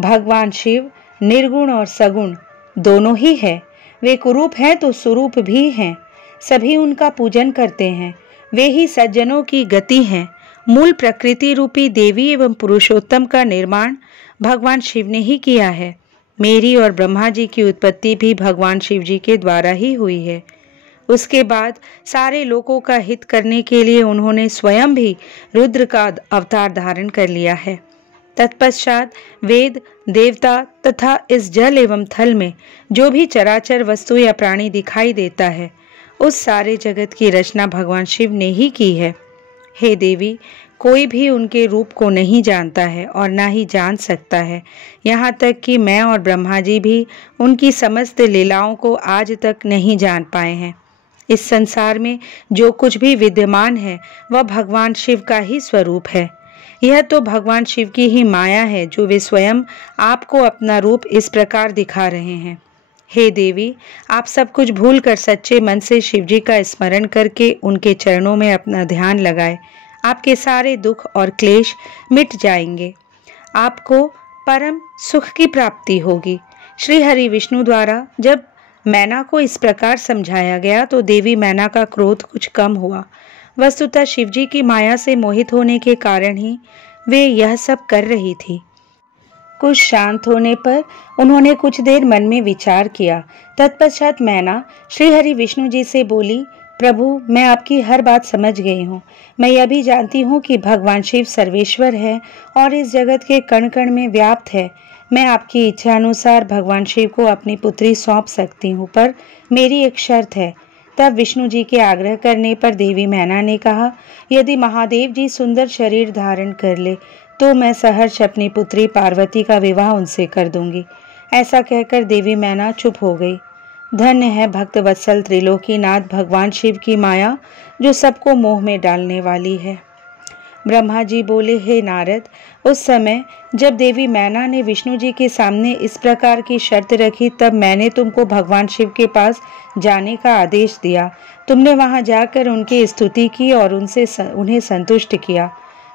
भगवान शिव निर्गुण और सगुण दोनों ही है। वे कुरूप हैं तो सुरूप भी हैं। सभी उनका पूजन करते हैं। वे ही सज्जनों की गति हैं। मूल प्रकृति रूपी देवी एवं पुरुषोत्तम का निर्माण भगवान शिव ने ही किया है। मेरी और ब्रह्मा जी की उत्पत्ति भी भगवान शिव जी के द्वारा ही हुई है। उसके बाद सारे लोगों का हित करने के लिए उन्होंने स्वयं भी रुद्र का अवतार धारण कर लिया है। तत्पश्चात वेद, देवता तथा इस जल एवं थल में जो भी चराचर वस्तु या प्राणी दिखाई देता है, उस सारे जगत की रचना भगवान शिव ने ही की है। हे देवी, कोई भी उनके रूप को नहीं जानता है और ना ही जान सकता है। यहाँ तक कि मैं और ब्रह्मा जी भी उनकी समस्त लीलाओं को आज तक नहीं जान पाए हैं। इस संसार में जो कुछ भी विद्यमान है वह भगवान शिव का ही स्वरूप है। यह तो भगवान शिव की ही माया है जो वे स्वयं आपको अपना रूप इस प्रकार दिखा रहे हैं। हे देवी, आप सब कुछ भूल कर सच्चे मन से शिव जी का स्मरण करके उनके चरणों में अपना ध्यान लगाए। आपके सारे दुख और क्लेश मिट जाएंगे। आपको परम सुख की प्राप्ति होगी। श्री हरि विष्णु द्वारा जब मैना को इस प्रकार समझाया गया तो देवी मैना का क्रोध कुछ कम हुआ। वस्तुतः शिवजी की माया से मोहित होने के कारण ही वे यह सब कर रही थी। कुछ शांत होने पर उन्होंने कुछ देर मन में विचार किया। तत्पश्चात मैना श्री हरि विष्णु जी से बोली, प्रभु, मैं आपकी हर बात समझ गई हूँ। मैं यह भी जानती हूँ कि भगवान शिव सर्वेश्वर है और इस जगत के कण कण में व्याप्त है। मैं आपकी इच्छा अनुसार भगवान शिव को अपनी पुत्री सौंप सकती हूँ, पर मेरी एक शर्त है। तब विष्णु जी के आग्रह करने पर देवी मैना ने कहा, यदि महादेव जी सुंदर शरीर धारण कर ले तो मैं सहर्ष अपनी पुत्री पार्वती का विवाह उनसे कर दूंगी। ऐसा कहकर देवी मैना चुप हो गई। धन्य है भक्त वत्सल त्रिलोकीनाथ भगवान शिव की माया जो सबको मोह में डालने वाली है। ब्रह्मा जी बोले, हे नारद, उस समय जब देवी मैना ने विष्णु जी के सामने इस प्रकार की शर्त रखी तब मैंने तुमको भगवान शिव के पास जाने का आदेश दिया। तुमने वहां जाकर उनकी स्तुति की और उन्हें संतुष्ट किया।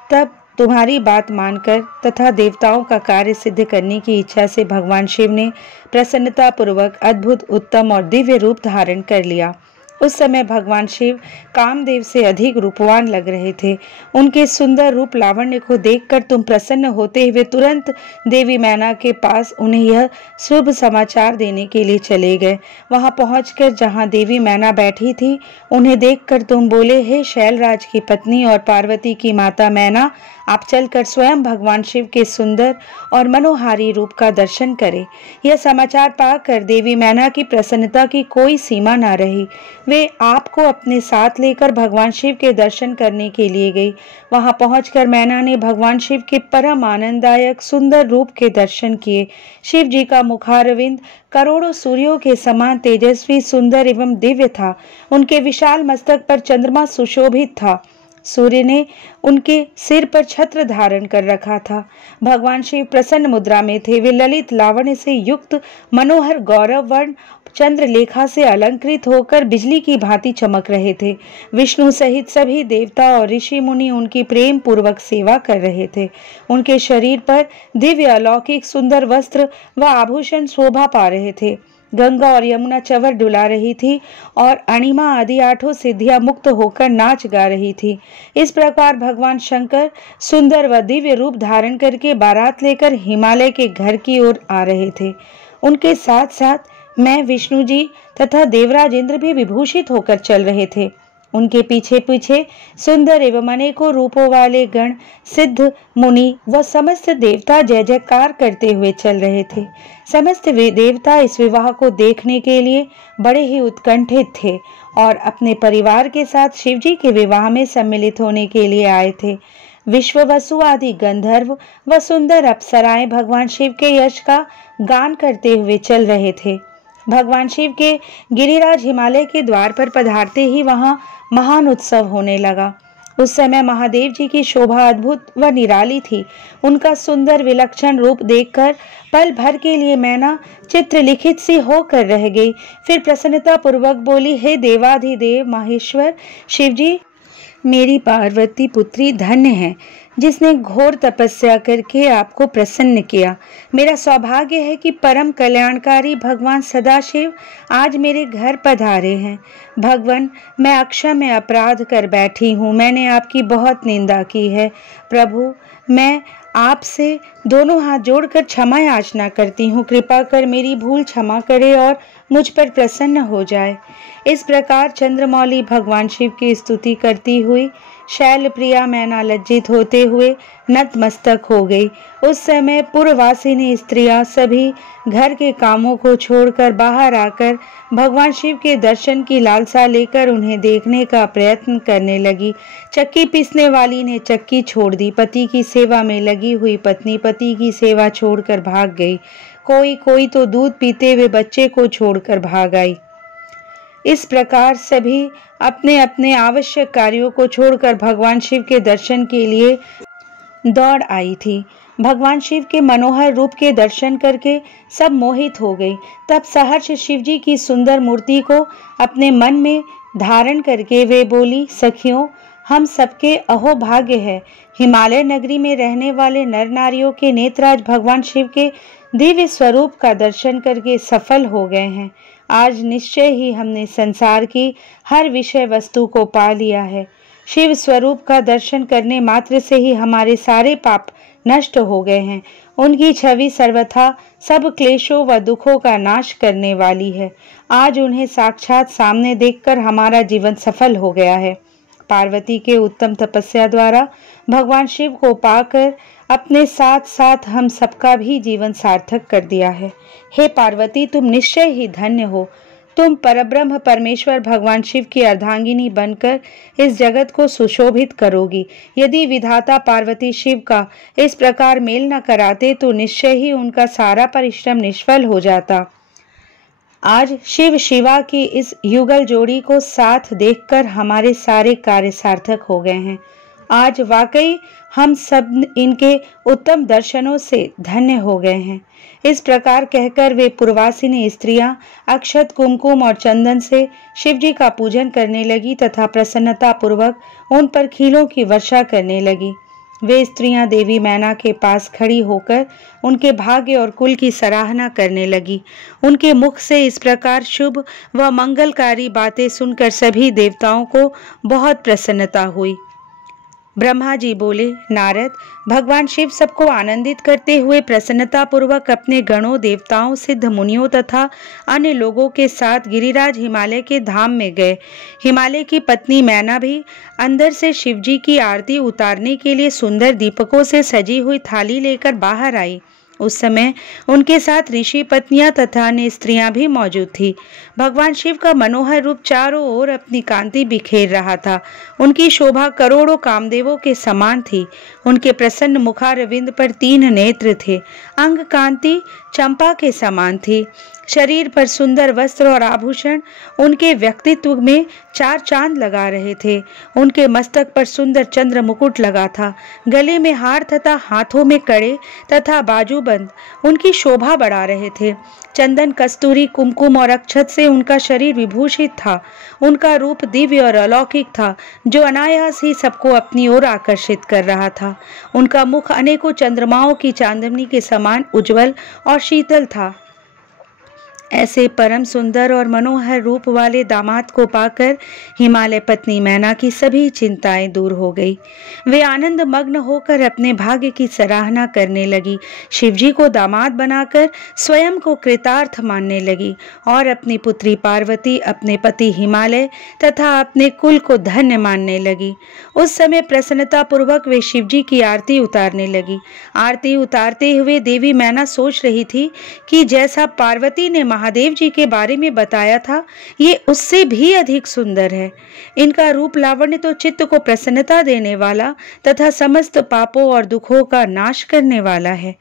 तब तुम्हारी बात मानकर तथा देवताओं का कार्य सिद्ध करने की इच्छा से भगवान शिव ने प्रसन्नता पूर्वक अद्भुत, उत्तम और दिव्य रूप धारण कर लिया। उस समय भगवान शिव कामदेव से अधिक रूपवान लग रहे थे। उनके सुंदर रूप लावण्य को देखकर तुम प्रसन्न होते हुए तुरंत देवी मैना के पास उन्हें यह शुभ समाचार देने के लिए चले गए। वहां पहुंचकर जहां देवी मैना बैठी थी उन्हें देखकर तुम बोले, हे शैलराज की पत्नी और पार्वती की माता मैना, आप चलकर स्वयं भगवान शिव के सुंदर और मनोहारी रूप का दर्शन करें। यह समाचार पाकर देवी मैना की प्रसन्नता की कोई सीमा न रही। वे आपको अपने साथ लेकर भगवान शिव के दर्शन करने के लिए गई। वहां पहुंचकर मैना ने भगवान शिव के परम आनंददायक सुंदर रूप के दर्शन किए। शिव जी का मुखारविंद करोड़ों सूर्यों के समान तेजस्वी, सुंदर एवं दिव्य था। उनके विशाल मस्तक पर चंद्रमा सुशोभित था। सूर्य ने उनके सिर पर छत्र धारण कर रखा था। भगवान शिव प्रसन्न मुद्रा में थे। वे ललित लावण्य से युक्त मनोहर गौरव वर्ण चंद्रलेखा से अलंकृत होकर बिजली की भांति चमक रहे थे। विष्णु सहित सभी देवता और ऋषि मुनि उनकी प्रेम पूर्वक सेवा कर रहे थे। उनके शरीर पर दिव्य अलौकिक सुंदर वस्त्र व आभूषण शोभा पा रहे थे। गंगा और यमुना चंवर डुला रही थी और अणिमा आदि 8 सिद्धियां मुक्त होकर नाच गा रही थी। इस प्रकार भगवान शंकर सुंदर व दिव्य रूप धारण करके बारात लेकर हिमालय के घर की ओर आ रहे थे। उनके साथ साथ मैं, विष्णु जी तथा देवराज इंद्र भी विभूषित होकर चल रहे थे। उनके पीछे पीछे सुंदर एवं अनेकों रूपों वाले गण, सिद्ध, मुनि व समस्त देवता जय जयकार करते हुए चल रहे थे। समस्त देवता इस विवाह को देखने के लिए बड़े ही उत्कंठित थे और अपने परिवार के साथ शिवजी के विवाह में सम्मिलित होने के लिए आए थे। विश्ववसु आदि गंधर्व व सुंदर अप्सराएं भगवान शिव के यश का गान करते हुए चल रहे थे। भगवान शिव के गिरिराज हिमालय के द्वार पर पधारते ही वहां महान उत्सव होने लगा। उस समय महादेव जी की शोभा अद्भुत व निराली थी। उनका सुंदर विलक्षण रूप देखकर पल भर के लिए मैना चित्रलिखित सी होकर रह गई। फिर प्रसन्नता पूर्वक बोली, हे देवाधिदेव माहेश्वर शिवजी, मेरी पार्वती पुत्री धन्य है जिसने घोर तपस्या करके आपको प्रसन्न किया। मेरा सौभाग्य है कि परम कल्याणकारी भगवान सदाशिव आज मेरे घर पधारे हैं। भगवान, मैं अक्षम्य अपराध कर बैठी हूँ। मैंने आपकी बहुत निंदा की है। प्रभु, मैं आपसे दोनों हाथ जोड़कर क्षमा याचना करती हूँ। कृपा कर मेरी भूल क्षमा करे और मुझ पर प्रसन्न हो जाए। इस प्रकार चंद्रमौली भगवान शिव की स्तुति करती हुई शैल प्रिया मैना लज्जित होते हुए नतमस्तक हो गई। उस समय पूर्ववासिनी स्त्रियां सभी घर के कामों को छोड़कर बाहर आकर भगवान शिव के दर्शन की लालसा लेकर उन्हें देखने का प्रयत्न करने लगी। चक्की पीसने वाली ने चक्की छोड़ दी। पति की सेवा में लगी हुई पत्नी पति की सेवा छोड़कर भाग गई। कोई तो दूध पीते हुए बच्चे को छोड़कर भाग आई। इस प्रकार सभी अपने अपने आवश्यक कार्यों को छोड़कर भगवान शिव के दर्शन के लिए दौड़ आई थी। भगवान शिव के मनोहर रूप के दर्शन करके सब मोहित हो गई। तब सहर्ष शिवजी की सुंदर मूर्ति को अपने मन में धारण करके वे बोली, सखियों, हम सबके अहोभाग्य है। हिमालय नगरी में रहने वाले नर नारियों के नेत्र आज भगवान शिव के दिव्य स्वरूप का दर्शन करके सफल हो गए हैं। आज निश्चय ही हमने संसार की हर विषय वस्तु को पा लिया है। शिव स्वरूप का दर्शन करने मात्र से ही हमारे सारे पाप नष्ट हो गए हैं। उनकी छवि सर्वथा सब क्लेशों व दुखों का नाश करने वाली है। आज उन्हें साक्षात सामने देखकर हमारा जीवन सफल हो गया है। पार्वती के उत्तम तपस्या द्वारा भगवान शिव को पाकर अपने साथ साथ हम सबका भी जीवन सार्थक कर दिया है। हे पार्वती, तुम निश्चय ही धन्य हो। तुम परब्रह्म परमेश्वर भगवान शिव की अर्धांगिनी बनकर इस जगत को सुशोभित करोगी। यदि विधाता पार्वती शिव का इस प्रकार मेल न कराते तो निश्चय ही उनका सारा परिश्रम निष्फल हो जाता। आज शिव शिवा की इस युगल जोड़ी को साथ देखकर हमारे सारे कार्य सार्थक हो गए हैं। आज वाकई हम सब इनके उत्तम दर्शनों से धन्य हो गए हैं। इस प्रकार कहकर वे पूर्वासिनी स्त्रियां अक्षत, कुमकुम और चंदन से शिवजी का पूजन करने लगी तथा प्रसन्नता पूर्वक उन पर खीलों की वर्षा करने लगी। वे स्त्रियां देवी मैना के पास खड़ी होकर उनके भाग्य और कुल की सराहना करने लगी। उनके मुख से इस प्रकार शुभ व मंगलकारी बातें सुनकर सभी देवताओं को बहुत प्रसन्नता हुई। ब्रह्मा जी बोले, नारद, भगवान शिव सबको आनंदित करते हुए प्रसन्नता पूर्वक अपने गणों, देवताओं, सिद्ध मुनियों तथा अन्य लोगों के साथ गिरिराज हिमालय के धाम में गए। हिमालय की पत्नी मैना भी अंदर से शिवजी की आरती उतारने के लिए सुंदर दीपकों से सजी हुई थाली लेकर बाहर आई। उस समय उनके साथ ऋषि पत्नियां तथा अन्य स्त्रियां भी मौजूद थी। भगवान शिव का मनोहर रूप चारों ओर अपनी कांति बिखेर रहा था। उनकी शोभा करोड़ों कामदेवों के समान थी। उनके प्रसन्न मुखारविंद पर 3 नेत्र थे। अंग कांति चंपा के समान थी। शरीर पर सुंदर वस्त्र और आभूषण उनके व्यक्तित्व में 4 चांद लगा रहे थे। उनके मस्तक पर सुंदर चंद्र मुकुट लगा था। गले में हार तथा हाथों में कड़े तथा बाजूबंद उनकी शोभा बढ़ा रहे थे। चंदन, कस्तूरी, कुमकुम और अक्षत से उनका शरीर विभूषित था। उनका रूप दिव्य और अलौकिक था, जो अनायास ही सबको अपनी ओर आकर्षित कर रहा था। उनका मुख अनेकों चंद्रमाओं की चांदनी के समान उज्जवल और शीतल था। ऐसे परम सुंदर और मनोहर रूप वाले दामाद को पाकर हिमालय पत्नी मैना की सभी चिंताएं दूर हो गई। वे आनंद मग्न होकर अपने भाग्य की सराहना करने लगी। शिवजी को दामाद बनाकर स्वयं को कृतार्थ मानने लगी और अपनी पुत्री पार्वती, अपने पति हिमालय तथा अपने कुल को धन्य मानने लगी। उस समय प्रसन्नता पूर्वक वे शिवजी की आरती उतारने लगी। आरती उतारते हुए देवी मैना सोच रही थी कि जैसा पार्वती ने महादेव जी के बारे में बताया था, ये उससे भी अधिक सुंदर है। इनका रूप लावण्य तो चित्त को प्रसन्नता देने वाला तथा समस्त पापों और दुखों का नाश करने वाला है।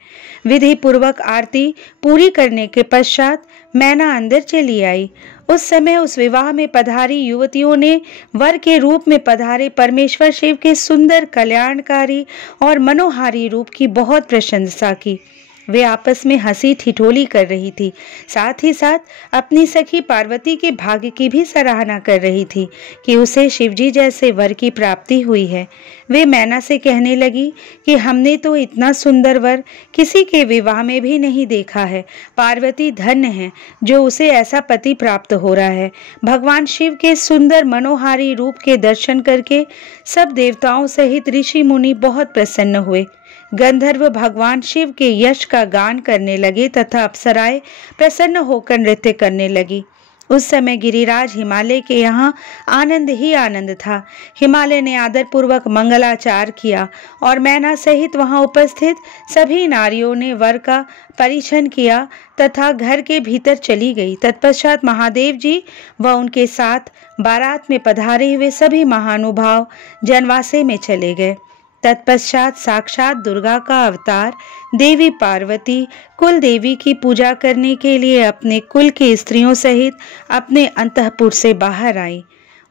विधि पूर्वक आरती पूरी करने के पश्चात मैना अंदर चली आई। उस समय उस विवाह में पधारी युवतियों ने वर के रूप में पधारे परमेश्वर शिव के सुंदर, कल्याणकारी और मनोहारी रूप की बहुत प्रशंसा की। वे आपस में हंसी ठिठोली कर रही थी। साथ ही साथ अपनी सखी पार्वती के भाग्य की भी सराहना कर रही थी कि उसे शिवजी जैसे वर की प्राप्ति हुई है। वे मैना से कहने लगी कि हमने तो इतना सुंदर वर किसी के विवाह में भी नहीं देखा है। पार्वती धन्य है जो उसे ऐसा पति प्राप्त हो रहा है। भगवान शिव के सुंदर मनोहारी रूप के दर्शन करके सब देवताओं सहित ऋषि मुनि बहुत प्रसन्न हुए। गंधर्व भगवान शिव के यश का गान करने लगे तथा अप्सराएं प्रसन्न होकर नृत्य करने लगी। उस समय गिरिराज हिमालय के यहाँ आनंद ही आनंद था। हिमालय ने आदर पूर्वक मंगलाचार किया और मैना सहित वहां उपस्थित सभी नारियों ने वर का परिछन किया तथा घर के भीतर चली गई। तत्पश्चात महादेव जी व उनके साथ बारात में पधारे हुए सभी महानुभाव जनवासे में चले गए। तत्पश्चात साक्षात दुर्गा का अवतार देवी पार्वती कुल देवी की पूजा करने के लिए अपने कुल की स्त्रियों सहित अपने अंतःपुर से बाहर आई।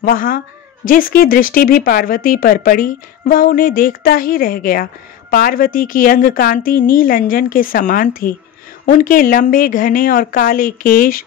वहाँ जिसकी दृष्टि भी पार्वती पर पड़ी वह उन्हें देखता ही रह गया। पार्वती की अंग कांति नील अंजन के समान थी। उनके लंबे, घने और काले केश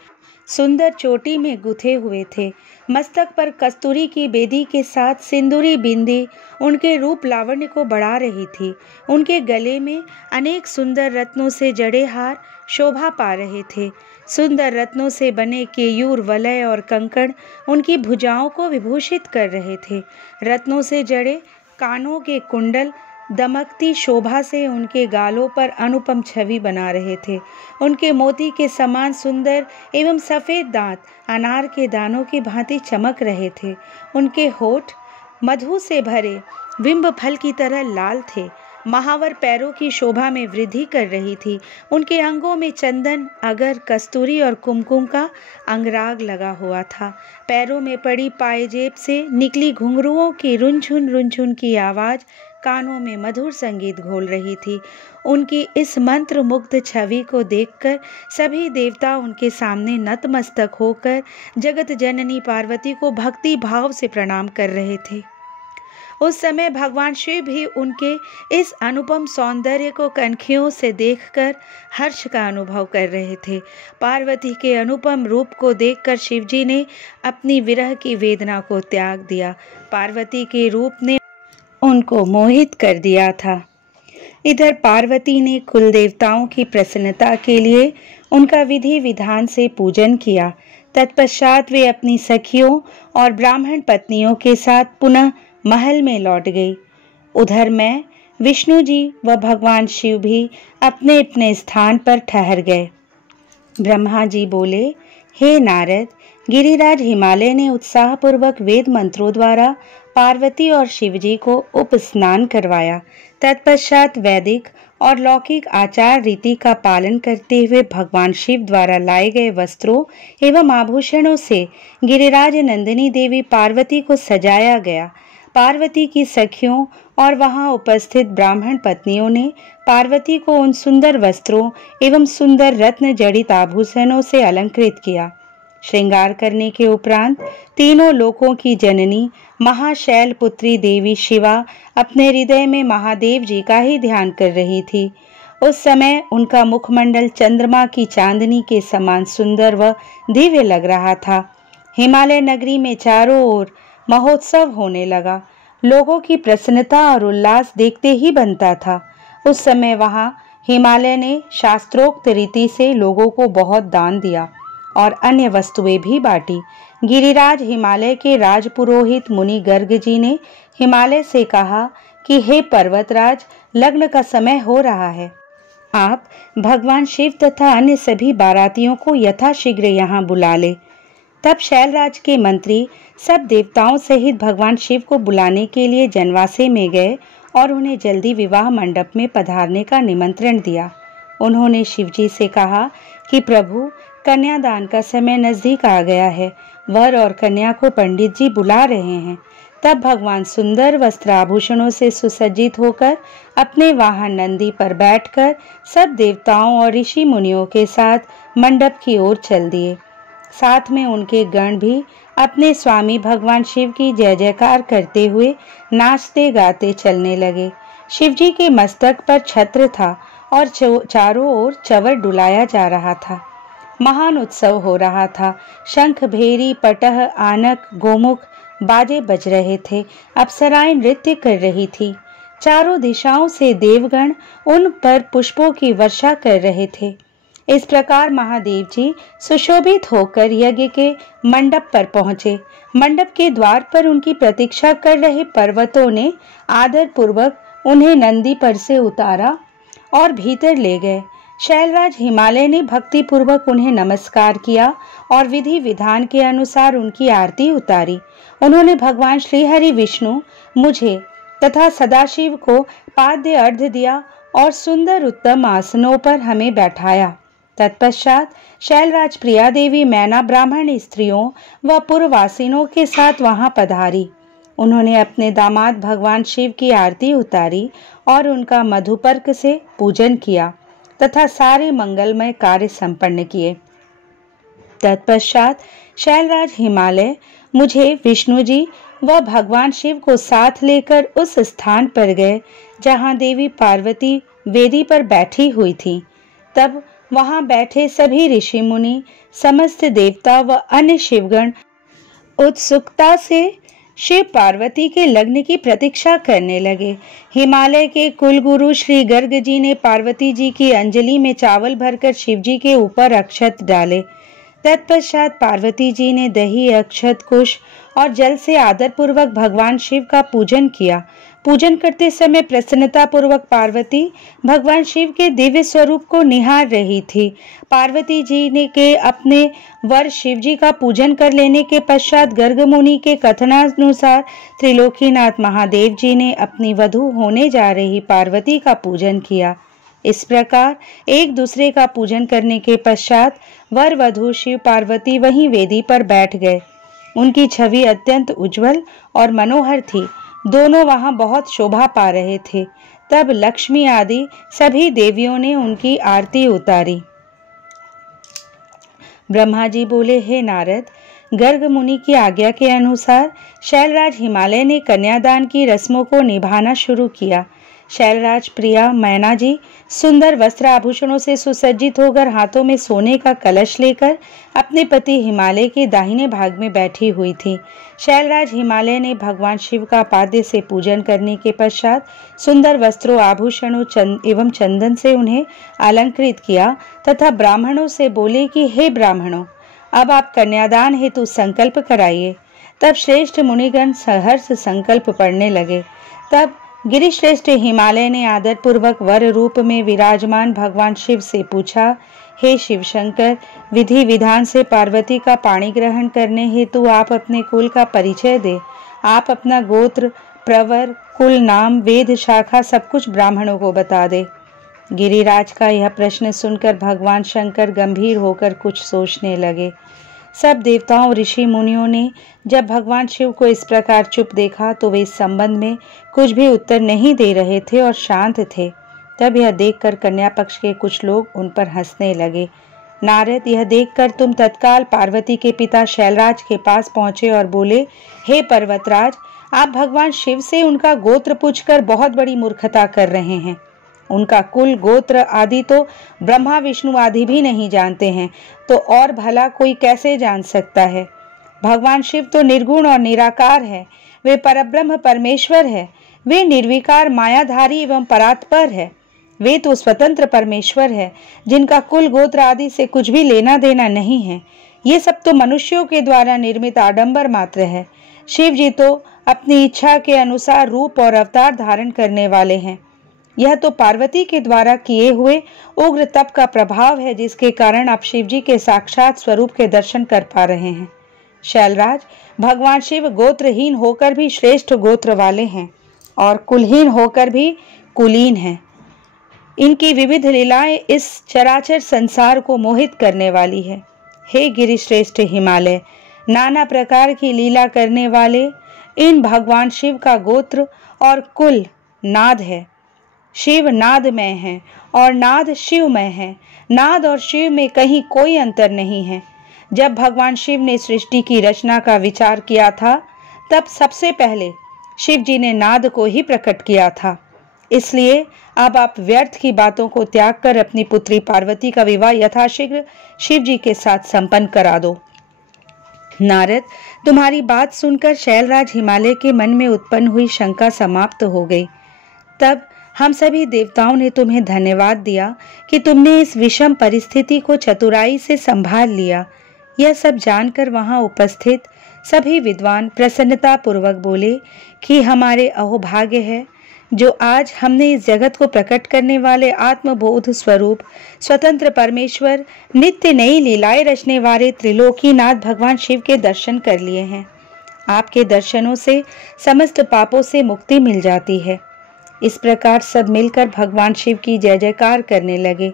सुंदर चोटी में गुथे हुए थे। मस्तक पर कस्तूरी की बेदी के साथ सिंदूरी बिंदी उनके रूप लावण्य को बढ़ा रही थी। उनके गले में अनेक सुंदर रत्नों से जड़े हार शोभा पा रहे थे। सुंदर रत्नों से बने केयूर, वलय और कंकण उनकी भुजाओं को विभूषित कर रहे थे। रत्नों से जड़े कानों के कुंडल दमकती शोभा से उनके गालों पर अनुपम छवि बना रहे थे। उनके मोती के समान सुंदर एवं सफ़ेद दांत अनार के दानों की भांति चमक रहे थे। उनके होठ मधु से भरे बिंब फल की तरह लाल थे। महावर पैरों की शोभा में वृद्धि कर रही थी। उनके अंगों में चंदन, अगर, कस्तूरी और कुमकुम का अंगराग लगा हुआ था। पैरों में पड़ी पायजेब से निकली घुंघरुओं की रुनझुन की आवाज़ कानों में मधुर संगीत घोल रही थी। उनकी इस मंत्र मुग्ध छवि को देखकर सभी देवता उनके सामने नतमस्तक होकर जगत जननी पार्वती को भक्ति भाव से प्रणाम कर रहे थे। उस समय भगवान शिव भी उनके इस अनुपम सौंदर्य को कनखियों से देखकर हर्ष का अनुभव कर रहे थे। पार्वती के अनुपम रूप को देखकर शिवजी ने अपनी विरह की वेदना को त्याग दिया। पार्वती के रूप ने उनको मोहित कर दिया था। इधर पार्वती ने कुल देवताओं की प्रसन्नता के लिए उनका विधि विधान से पूजन किया। तत्पश्चात वे अपनी सखियों और ब्राह्मण पत्नियों के साथ पुनः महल में लौट गई। उधर मैं, विष्णु जी व भगवान शिव भी अपने अपने स्थान पर ठहर गए। ब्रह्मा जी बोले, हे नारद, गिरिराज हिमालय ने उत्साहपूर्वक वेद मंत्रों द्वारा पार्वती और शिवजी को उपस्नान करवाया। तत्पश्चात वैदिक और लौकिक आचार रीति का पालन करते हुए भगवान शिव द्वारा लाए गए वस्त्रों एवं आभूषणों से गिरिराज नंदिनी देवी पार्वती को सजाया गया। पार्वती की सखियों और वहां उपस्थित ब्राह्मण पत्नियों ने पार्वती को उन सुंदर वस्त्रों एवं सुंदर रत्न जड़ित आभूषणों से अलंकृत किया। श्रृंगार करने के उपरांत तीनों लोकों की जननी महाशैल पुत्री देवी शिवा अपने हृदय में महादेव जी का ही ध्यान कर रही थी। उस समय उनका मुखमंडल चंद्रमा की चांदनी के समान सुंदर व दिव्य लग रहा था। हिमालय नगरी में चारों ओर महोत्सव होने लगा। लोगों की प्रसन्नता और उल्लास देखते ही बनता था। उस समय वहां हिमालय ने शास्त्रोक्त रीति से लोगों को बहुत दान दिया और अन्य वस्तुएं भी बांटी। गिरिराज हिमालय के राजपुरोहित मुनि गर्ग जी ने हिमालय से कहा कि हे पर्वतराज, लग्न का समय हो रहा है। आप भगवान शिव तथा अन्य सभी बारातियों को यथाशीघ्र यहाँ बुला ले। तब शैलराज के मंत्री सब देवताओं सहित भगवान शिव को बुलाने के लिए जनवासे में गए और उन्हें जल्दी विवाह मंडप में पधारने का निमंत्रण दिया। उन्होंने शिवजी से कहा कि प्रभु, कन्यादान का समय नजदीक आ गया है। वर और कन्या को पंडित जी बुला रहे हैं। तब भगवान सुंदर वस्त्र आभूषणों से सुसज्जित होकर अपने वाहन नंदी पर बैठकर सब देवताओं और ऋषि मुनियों के साथ मंडप की ओर चल दिए। साथ में उनके गण भी अपने स्वामी भगवान शिव की जय जयकार करते हुए नाचते गाते चलने लगे। शिवजी के मस्तक पर छत्र था और चारों ओर चवर डुलाया जा रहा था। महान उत्सव हो रहा था। शंख, भेरी, पटह, आनक, गोमुख बाजे बज रहे थे। अप्सराएं नृत्य कर रही थी। चारों दिशाओं से देवगण उन पर पुष्पों की वर्षा कर रहे थे। इस प्रकार महादेव जी सुशोभित होकर यज्ञ के मंडप पर पहुंचे। मंडप के द्वार पर उनकी प्रतीक्षा कर रहे पर्वतों ने आदर पूर्वक उन्हें नंदी पर से उतारा और भीतर ले गए। शैलराज हिमालय ने भक्ति पूर्वक उन्हें नमस्कार किया और विधि विधान के अनुसार उनकी आरती उतारी। उन्होंने भगवान श्री हरि विष्णु, मुझे तथा सदाशिव को पाद्य अर्घ्य दिया और सुंदर उत्तम आसनों पर हमें बैठाया। तत्पश्चात शैलराज प्रिया देवी मैना ब्राह्मण स्त्रियों व पूर्ववासिनों के साथ वहां पधारी। उन्होंने अपने दामाद भगवान शिव की आरती उतारी और उनका मधुपर्क से पूजन किया तथा सारे मंगलमय कार्य संपन्न किए। तत्पश्चात शैलराज हिमालय मुझे, विष्णु जी व भगवान शिव को साथ लेकर उस स्थान पर गए जहां देवी पार्वती वेदी पर बैठी हुई थी। तब वहां बैठे सभी ऋषि मुनि, समस्त देवता व अन्य शिवगण उत्सुकता से शिव पार्वती के लग्न की प्रतीक्षा करने लगे। हिमालय के कुलगुरु श्री गर्ग जी ने पार्वती जी की अंजलि में चावल भरकर शिव जी के ऊपर अक्षत डाले। तत्पश्चात पार्वती जी ने दही, अक्षत, कुश और जल से आदर पूर्वक भगवान शिव का पूजन किया। पूजन करते समय प्रसन्नता पूर्वक पार्वती भगवान शिव के दिव्य स्वरूप को निहार रही थी। पार्वती जी ने के अपने वर शिव जी का पूजन कर लेने के पश्चात गर्ग मुनि के कथनानुसार त्रिलोकीनाथ महादेव जी ने अपनी वधू होने जा रही पार्वती का पूजन किया। इस प्रकार एक दूसरे का पूजन करने के पश्चात वर वधू शिव पार्वती वहीं वेदी पर बैठ गए। उनकी छवि अत्यंत उज्जवल और मनोहर थी। दोनों वहां बहुत शोभा पा रहे थे। तब लक्ष्मी आदि सभी देवियों ने उनकी आरती उतारी। ब्रह्मा जी बोले, हे नारद, गर्ग मुनि की आज्ञा के अनुसार शैलराज हिमालय ने कन्यादान की रस्मों को निभाना शुरू किया। शैलराज प्रिया मैना जी सुंदर वस्त्र आभूषणों से सुसज्जित होकर हाथों में सोने का कलश लेकर अपने पति हिमालय के दाहिने भाग में बैठी हुई थी। शैलराज हिमालय ने भगवान शिव का पाद्य से पूजन करने के पश्चात सुंदर वस्त्रों, आभूषणों एवं चंदन से उन्हें अलंकृत किया तथा ब्राह्मणों से बोले कि हे ब्राह्मणों, अब आप कन्यादान हेतु संकल्प कराइए। तब श्रेष्ठ मुनिगण सहर्ष संकल्प पढ़ने लगे। तब गिरिश्रेष्ठ हिमालय ने आदर पूर्वक वर रूप में विराजमान भगवान शिव से पूछा, हे शिव शंकर, विधि विधान से पार्वती का पाणी ग्रहण करने हेतु आप अपने कुल का परिचय दे। आप अपना गोत्र, प्रवर, कुल नाम, वेद शाखा सब कुछ ब्राह्मणों को बता दे। गिरिराज का यह प्रश्न सुनकर भगवान शंकर गंभीर होकर कुछ सोचने लगे। सब देवताओं ऋषि मुनियों ने जब भगवान शिव को इस प्रकार चुप देखा तो वे इस संबंध में कुछ भी उत्तर नहीं दे रहे थे और शांत थे। तब यह देखकर कन्या पक्ष के कुछ लोग उन पर हंसने लगे। नारद, यह देखकर तुम तत्काल पार्वती के पिता शैलराज के पास पहुंचे और बोले, हे पर्वतराज, आप भगवान शिव से उनका गोत्र पूछकर बहुत बड़ी मूर्खता कर रहे हैं। उनका कुल गोत्र आदि तो ब्रह्मा विष्णु आदि भी नहीं जानते हैं, तो और भला कोई कैसे जान सकता है। भगवान शिव तो निर्गुण और निराकार है, वे परब्रह्म परमेश्वर है। वे निर्विकार मायाधारी एवं परात्पर है। वे तो स्वतंत्र परमेश्वर है, जिनका कुल गोत्र आदि से कुछ भी लेना देना नहीं है। ये सब तो मनुष्यों के द्वारा निर्मित आडंबर मात्र है। शिव जी तो अपनी इच्छा के अनुसार रूप और अवतार धारण करने वाले हैं। यह तो पार्वती के द्वारा किए हुए उग्र तप का प्रभाव है, जिसके कारण आप शिव जी के साक्षात स्वरूप के दर्शन कर पा रहे हैं। शैलराज, भगवान शिव गोत्रहीन होकर भी श्रेष्ठ गोत्र वाले हैं और कुलहीन होकर भी कुलीन हैं। इनकी विविध लीलाएं इस चराचर संसार को मोहित करने वाली है। हे गिरिश्रेष्ठ हिमालय, नाना प्रकार की लीला करने वाले इन भगवान शिव का गोत्र और कुल नाद है। शिव नादमय है और नाद शिवमय है। नाद और शिव में कहीं कोई अंतर नहीं है। जब भगवान शिव ने सृष्टि की रचना का विचार किया था, तब सबसे पहले शिव जी ने नाद को ही प्रकट किया था। इसलिए अब आप व्यर्थ की बातों को त्याग कर अपनी पुत्री पार्वती का विवाह यथाशीघ्र शिव जी के साथ संपन्न करा दो। नारद, तुम्हारी बात सुनकर शैलराज हिमालय के मन में उत्पन्न हुई शंका समाप्त हो गई। तब हम सभी देवताओं ने तुम्हें धन्यवाद दिया कि तुमने इस विषम परिस्थिति को चतुराई से संभाल लिया। यह सब जानकर वहां उपस्थित सभी विद्वान प्रसन्नता पूर्वक बोले कि हमारे अहोभाग्य है जो आज हमने इस जगत को प्रकट करने वाले आत्मबोध स्वरूप स्वतंत्र परमेश्वर नित्य नई लीलाएं रचने वाले त्रिलोकीनाथ भगवान शिव के दर्शन कर लिए हैं। आपके दर्शनों से समस्त पापों से मुक्ति मिल जाती है। इस प्रकार सब मिलकर भगवान शिव की जय जयकार करने लगे।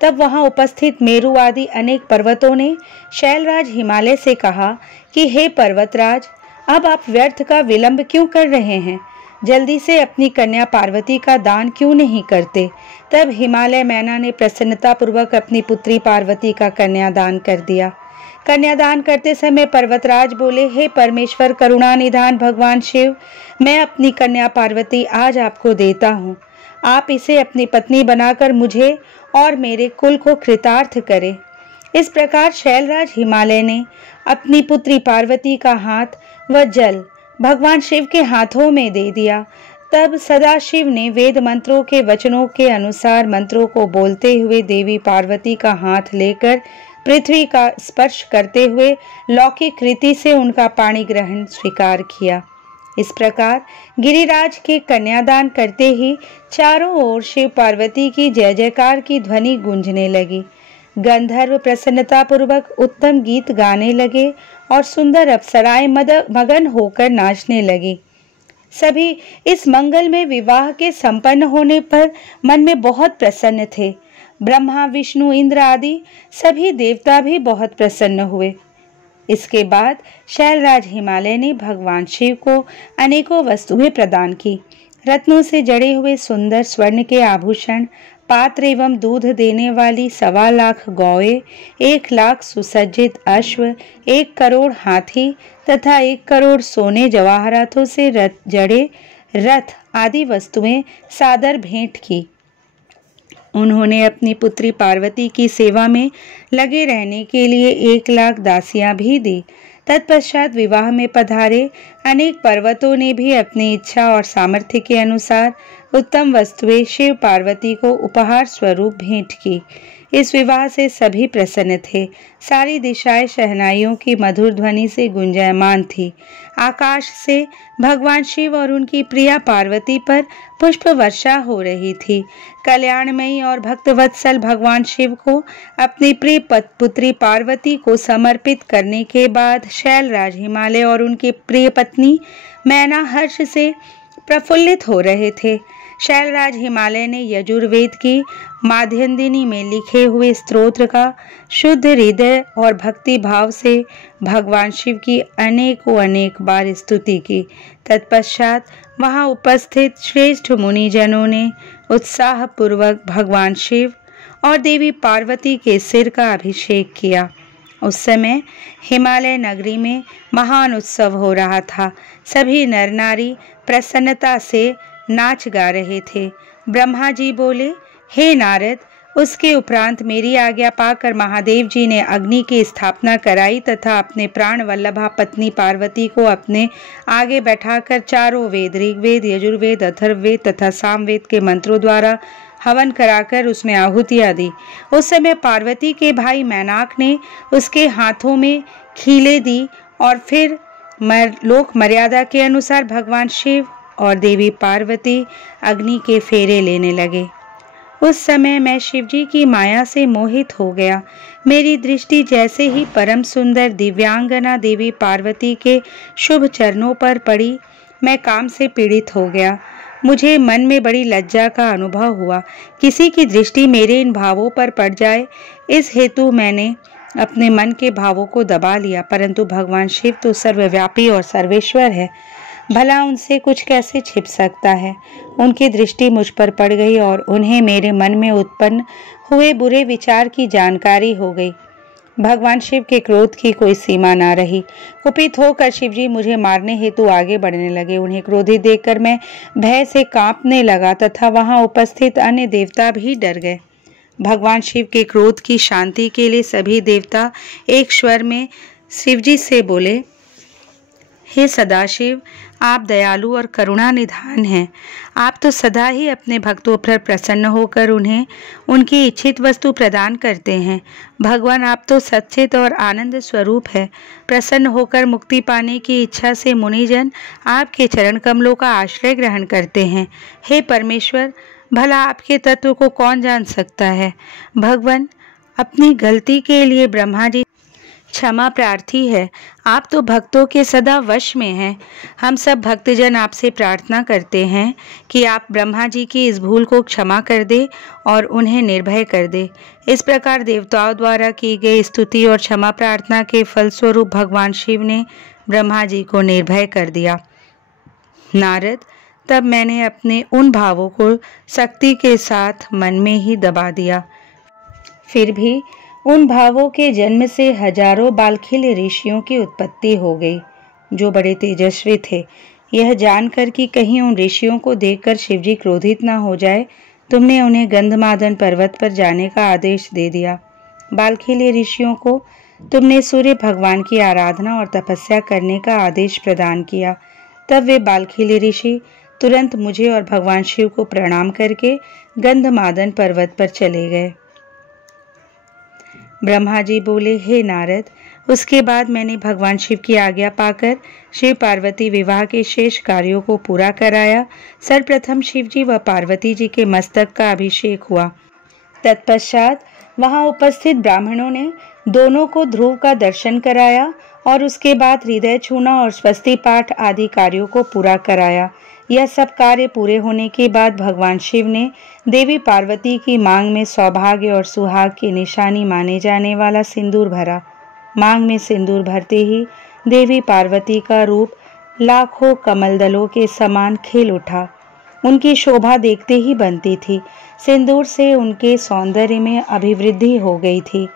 तब वहां उपस्थित मेरु आदि अनेक पर्वतों ने शैलराज हिमालय से कहा कि हे पर्वतराज, अब आप व्यर्थ का विलंब क्यों कर रहे हैं? जल्दी से अपनी कन्या पार्वती का दान क्यों नहीं करते? तब हिमालय मैना ने प्रसन्नता पूर्वक अपनी पुत्री पार्वती का कन्यादान कर दिया। कन्यादान करते समय पर्वतराज बोले, हे परमेश्वर करुणा निधान भगवान शिव, मैं अपनी कन्या पार्वती आज आपको देता हूँ। आप इसे अपनी पत्नी बनाकर मुझे और मेरे कुल को कृतार्थ करें। इस प्रकार शैलराज हिमालय ने अपनी पुत्री पार्वती का हाथ व जल भगवान शिव के हाथों में दे दिया। तब सदाशिव ने वेद मंत्रों के वचनों के अनुसार मंत्रों को बोलते हुए देवी पार्वती का हाथ लेकर पृथ्वी का स्पर्श करते हुए लौकिक रीति से उनका पाणी ग्रहण स्वीकार किया। इस प्रकार गिरिराज के कन्यादान करते ही चारों ओर शिव पार्वती की जय जयकार की ध्वनि गूंजने लगी। गंधर्व प्रसन्नता पूर्वक उत्तम गीत गाने लगे और सुंदर अप्सराएं मगन होकर नाचने लगी। सभी इस मंगल में विवाह के संपन्न होने पर मन में बहुत प्रसन्न थे। ब्रह्मा विष्णु इंद्र आदि सभी देवता भी बहुत प्रसन्न हुए। इसके बाद शैलराज हिमालय ने भगवान शिव को अनेकों वस्तुएं प्रदान की। रत्नों से जड़े हुए सुंदर स्वर्ण के आभूषण, पात्र एवं दूध देने वाली 1.25 लाख गौएं, 1 लाख सुसज्जित अश्व, 1 करोड़ हाथी तथा 1 करोड़ सोने जवाहरातों से जड़े रथ आदि वस्तुएं सादर भेंट की। उन्होंने अपनी पुत्री पार्वती की सेवा में लगे रहने के लिए 1 लाख दासियां भी दी। तत्पश्चात विवाह में पधारे अनेक पर्वतों ने भी अपनी इच्छा और सामर्थ्य के अनुसार उत्तम वस्तुएं शिव पार्वती को उपहार स्वरूप भेंट की। इस विवाह से सभी प्रसन्न थे। सारी दिशाएं शहनाइयों की मधुर ध्वनि से गुंजायमान थी। आकाश से भगवान शिव और उनकी प्रिया पार्वती पर पुष्प वर्षा हो रही थी। कल्याणमयी और भक्तवत्सल भगवान शिव को अपनी प्रिय पुत्री पार्वती को समर्पित करने के बाद शैलराज हिमालय और उनकी प्रिय पत्नी मैना हर्ष से प्रफुल्लित हो रहे थे। शैलराज हिमालय ने यजुर्वेद की माध्यन्दिनी में लिखे हुए स्तोत्र का शुद्ध हृदय और भक्ति भाव से भगवान शिव की अनेक बार स्तुति की। तत्पश्चात वहां उपस्थित श्रेष्ठ मुनिजनों ने उत्साहपूर्वक भगवान शिव और देवी पार्वती के सिर का अभिषेक किया। उस समय हिमालय नगरी में महान उत्सव हो रहा था। सभी नर नारी प्रसन्नता से नाच गा रहे थे। ब्रह्मा जी बोले, हे नारद, उसके उपरांत मेरी आज्ञा पाकर महादेव जी ने अग्नि की स्थापना कराई तथा अपने प्राण वल्लभा पत्नी पार्वती को अपने आगे बैठाकर चारों वेद, ऋग्वेद, यजुर्वेद, अथर्ववेद तथा सामवेद के मंत्रों द्वारा हवन कराकर उसमें आहुतियां दी। उस समय पार्वती के भाई मैनाक ने उसके हाथों में खीलें दी और फिर लोक मर्यादा के अनुसार भगवान शिव और देवी पार्वती अग्नि के फेरे लेने लगे। उस समय मैं शिवजी की माया से मोहित हो गया। मेरी दृष्टि जैसे ही परम सुंदर दिव्यांगना देवी पार्वती के शुभ चरणों पर पड़ी, मैं काम से पीड़ित हो गया। मुझे मन में बड़ी लज्जा का अनुभव हुआ। किसी की दृष्टि मेरे इन भावों पर पड़ जाए, इस हेतु मैंने अपने मन के भावों को दबा लिया। परंतु भगवान शिव तो सर्वव्यापी और सर्वेश्वर है, भला उनसे कुछ कैसे छिप सकता है। उनकी दृष्टि मुझ पर पड़ गई और उन्हें मेरे मन में उत्पन्न हुए बुरे विचार की जानकारी हो गई। भगवान शिव के क्रोध की कोई सीमा ना रही। कुपित होकर शिवजी मुझे मारने हेतु आगे बढ़ने लगे। उन्हें क्रोधित देखकर मैं भय से कांपने लगा तथा वहां उपस्थित अन्य देवता भी डर गए। भगवान शिव के क्रोध की शांति के लिए सभी देवता एक स्वर में शिवजी से बोले, हे सदाशिव, आप दयालु और करुणा निधान हैं। आप तो सदा ही अपने भक्तों पर प्रसन्न होकर उन्हें उनकी इच्छित वस्तु प्रदान करते हैं। भगवान, आप तो सच्चित और आनंद स्वरूप है। प्रसन्न होकर मुक्ति पाने की इच्छा से मुनिजन आपके चरण कमलों का आश्रय ग्रहण करते हैं। हे परमेश्वर, भला आपके तत्व को कौन जान सकता है। भगवान, अपनी गलती के लिए ब्रह्मा जी क्षमा प्रार्थी है। आप तो भक्तों के सदा वश में हैं। हम सब भक्तजन आपसे प्रार्थना करते हैं कि आप ब्रह्मा जी की इस भूल को क्षमा कर दे और उन्हें निर्भय कर दे। इस प्रकार देवताओं द्वारा की गई स्तुति और क्षमा प्रार्थना के फलस्वरूप भगवान शिव ने ब्रह्मा जी को निर्भय कर दिया। नारद, तब मैंने अपने उन भावों को शक्ति के साथ मन में ही दबा दिया। फिर भी उन भावों के जन्म से हजारों बालखिल ऋषियों की उत्पत्ति हो गई, जो बड़े तेजस्वी थे। यह जानकर कि कहीं उन ऋषियों को देखकर शिवजी क्रोधित न हो जाए, तुमने उन्हें गंधमादन पर्वत पर जाने का आदेश दे दिया। बालखिल ऋषियों को तुमने सूर्य भगवान की आराधना और तपस्या करने का आदेश प्रदान किया। तब वे बालखिल ऋषि तुरंत मुझे और भगवान शिव को प्रणाम करके गंधमादन पर्वत पर चले गए। ब्रह्मा जी बोले, हे नारद, उसके बाद मैंने भगवान शिव की आज्ञा पाकर शिव पार्वती विवाह के शेष कार्यों को पूरा कराया। सर्वप्रथम शिवजी व पार्वती जी के मस्तक का अभिषेक हुआ। तत्पश्चात वहां उपस्थित ब्राह्मणों ने दोनों को ध्रुव का दर्शन कराया और उसके बाद हृदय छूना और स्वस्ति पाठ आदि कार्यों को पूरा कराया। यह सब कार्य पूरे होने के बाद भगवान शिव ने देवी पार्वती की मांग में सौभाग्य और सुहाग की निशानी माने जाने वाला सिंदूर भरा। मांग में सिंदूर भरते ही देवी पार्वती का रूप लाखों कमलदलों के समान खिल उठा। उनकी शोभा देखते ही बनती थी। सिंदूर से उनके सौंदर्य में अभिवृद्धि हो गई थी।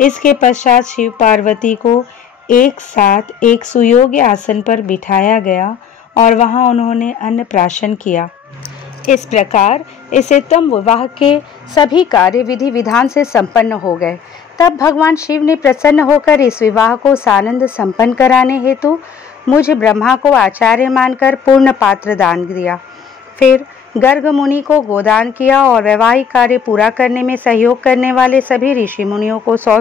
इसके पश्चात शिव पार्वती को एक साथ एक सुयोग्य आसन पर बिठाया गया और वहां उन्होंने अन्नप्राशन किया। इस प्रकार इस उत्तम विवाह के सभी कार्य विधि विधान से संपन्न हो गए। तब भगवान शिव ने प्रसन्न होकर इस विवाह को सानंद संपन्न कराने हेतु मुझ ब्रह्मा को आचार्य मानकर पूर्ण पात्र दान दिया। फिर गर्ग मुनि को गोदान किया और वैवाहिक कार्य पूरा करने में सहयोग करने वाले सभी ऋषि मुनियों को 100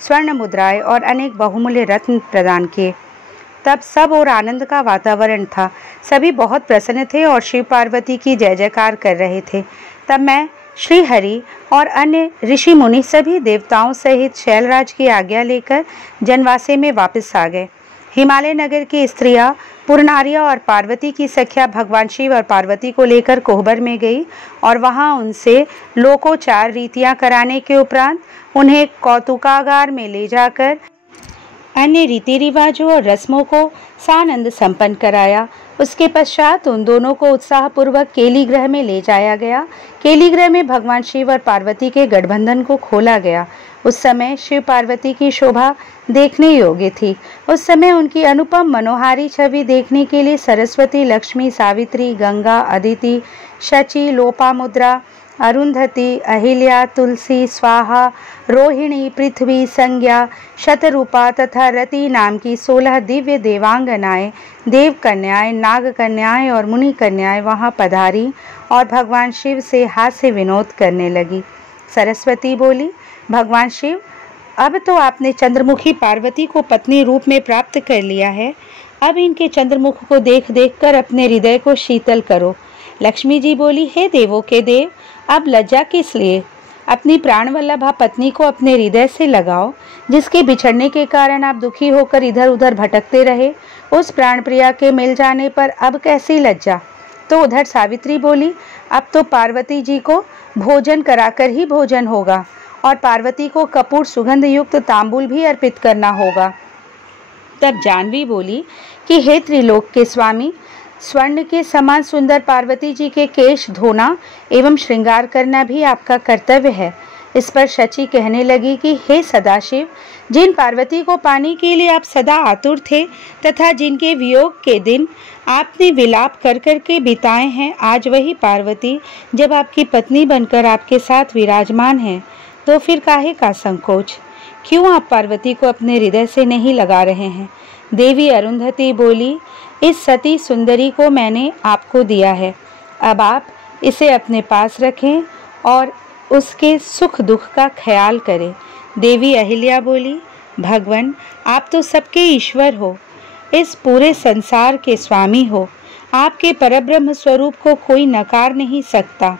स्वर्ण मुद्राएं और अनेक बहुमूल्य रत्न प्रदान किए। तब सब और आनंद का वातावरण था। सभी बहुत प्रसन्न थे और शिव पार्वती की जय जयकार कर रहे थे। तब मैं, श्री हरि और अन्य ऋषि मुनि सभी देवताओं सहित शैलराज की आज्ञा लेकर जनवासे में वापस आ गए। हिमालय नगर की स्त्रियां पूर्णारिया और पार्वती की सख्या भगवान शिव और पार्वती को लेकर कोहबर में गई और वहां उनसे लोकोचार रीतियां कराने के उपरांत उन्हें कौतुकागार में ले जाकर अन्य रीति रिवाजों और रस्मों को सानंद संपन्न कराया। उसके पश्चात उन दोनों को उत्साहपूर्वक केली ग्रह में ले जाया गया। केली ग्रह में भगवान शिव और पार्वती के गठबंधन को खोला गया। उस समय शिव पार्वती की शोभा देखने योग्य थी। उस समय उनकी अनुपम मनोहारी छवि देखने के लिए सरस्वती, लक्ष्मी, सावित्री, गंगा, अदिति, शची, लोपामुद्रा, अरुंधति, अहिल्या, तुलसी, स्वाहा, रोहिणी, पृथ्वी, संज्ञा, शतरूपा तथा रति नाम की 16 दिव्य देवांगनाएं, देव कन्याएं, नाग कन्याएं और मुनि कन्याएं वहां पधारी और भगवान शिव से हास्य विनोद करने लगी। सरस्वती बोली, भगवान शिव, अब तो आपने चंद्रमुखी पार्वती को पत्नी रूप में प्राप्त कर लिया है। अब इनके चंद्रमुख को देख देख कर अपने हृदय को शीतल करो। लक्ष्मी जी बोली, हे देवों के देव, अब लज्जा किस लिए? अपनी प्राणवल्लभा पत्नी को अपने हृदय से लगाओ, जिसके बिछड़ने के कारण आप दुखी होकर इधर उधर भटकते रहे। उस प्राणप्रिया के मिल जाने पर अब कैसी लज्जा? तो उधर सावित्री बोली, अब तो पार्वती जी को भोजन कराकर ही भोजन होगा और पार्वती को कपूर सुगंध युक्त तांबूल भी अर्पित करना होगा। तब जानवी बोली कि हे त्रिलोक के स्वामी, स्वर्ण के समान सुंदर पार्वती जी के केश धोना एवं श्रृंगार करना भी आपका कर्तव्य है। इस पर शची कहने लगी कि हे सदाशिव, जिन पार्वती को पाने के लिए आप सदा आतुर थे तथा जिनके वियोग के दिन आपने विलाप कर कर के बिताए हैं, आज वही पार्वती जब आपकी पत्नी बनकर आपके साथ विराजमान है, तो फिर काहे का संकोच? क्यों आप पार्वती को अपने हृदय से नहीं लगा रहे हैं? देवी अरुंधति बोली, इस सती सुंदरी को मैंने आपको दिया है, अब आप इसे अपने पास रखें और उसके सुख दुख का ख्याल करें। देवी अहिल्या बोली, भगवान, आप तो सबके ईश्वर हो, इस पूरे संसार के स्वामी हो। आपके परब्रह्म स्वरूप को कोई नकार नहीं सकता।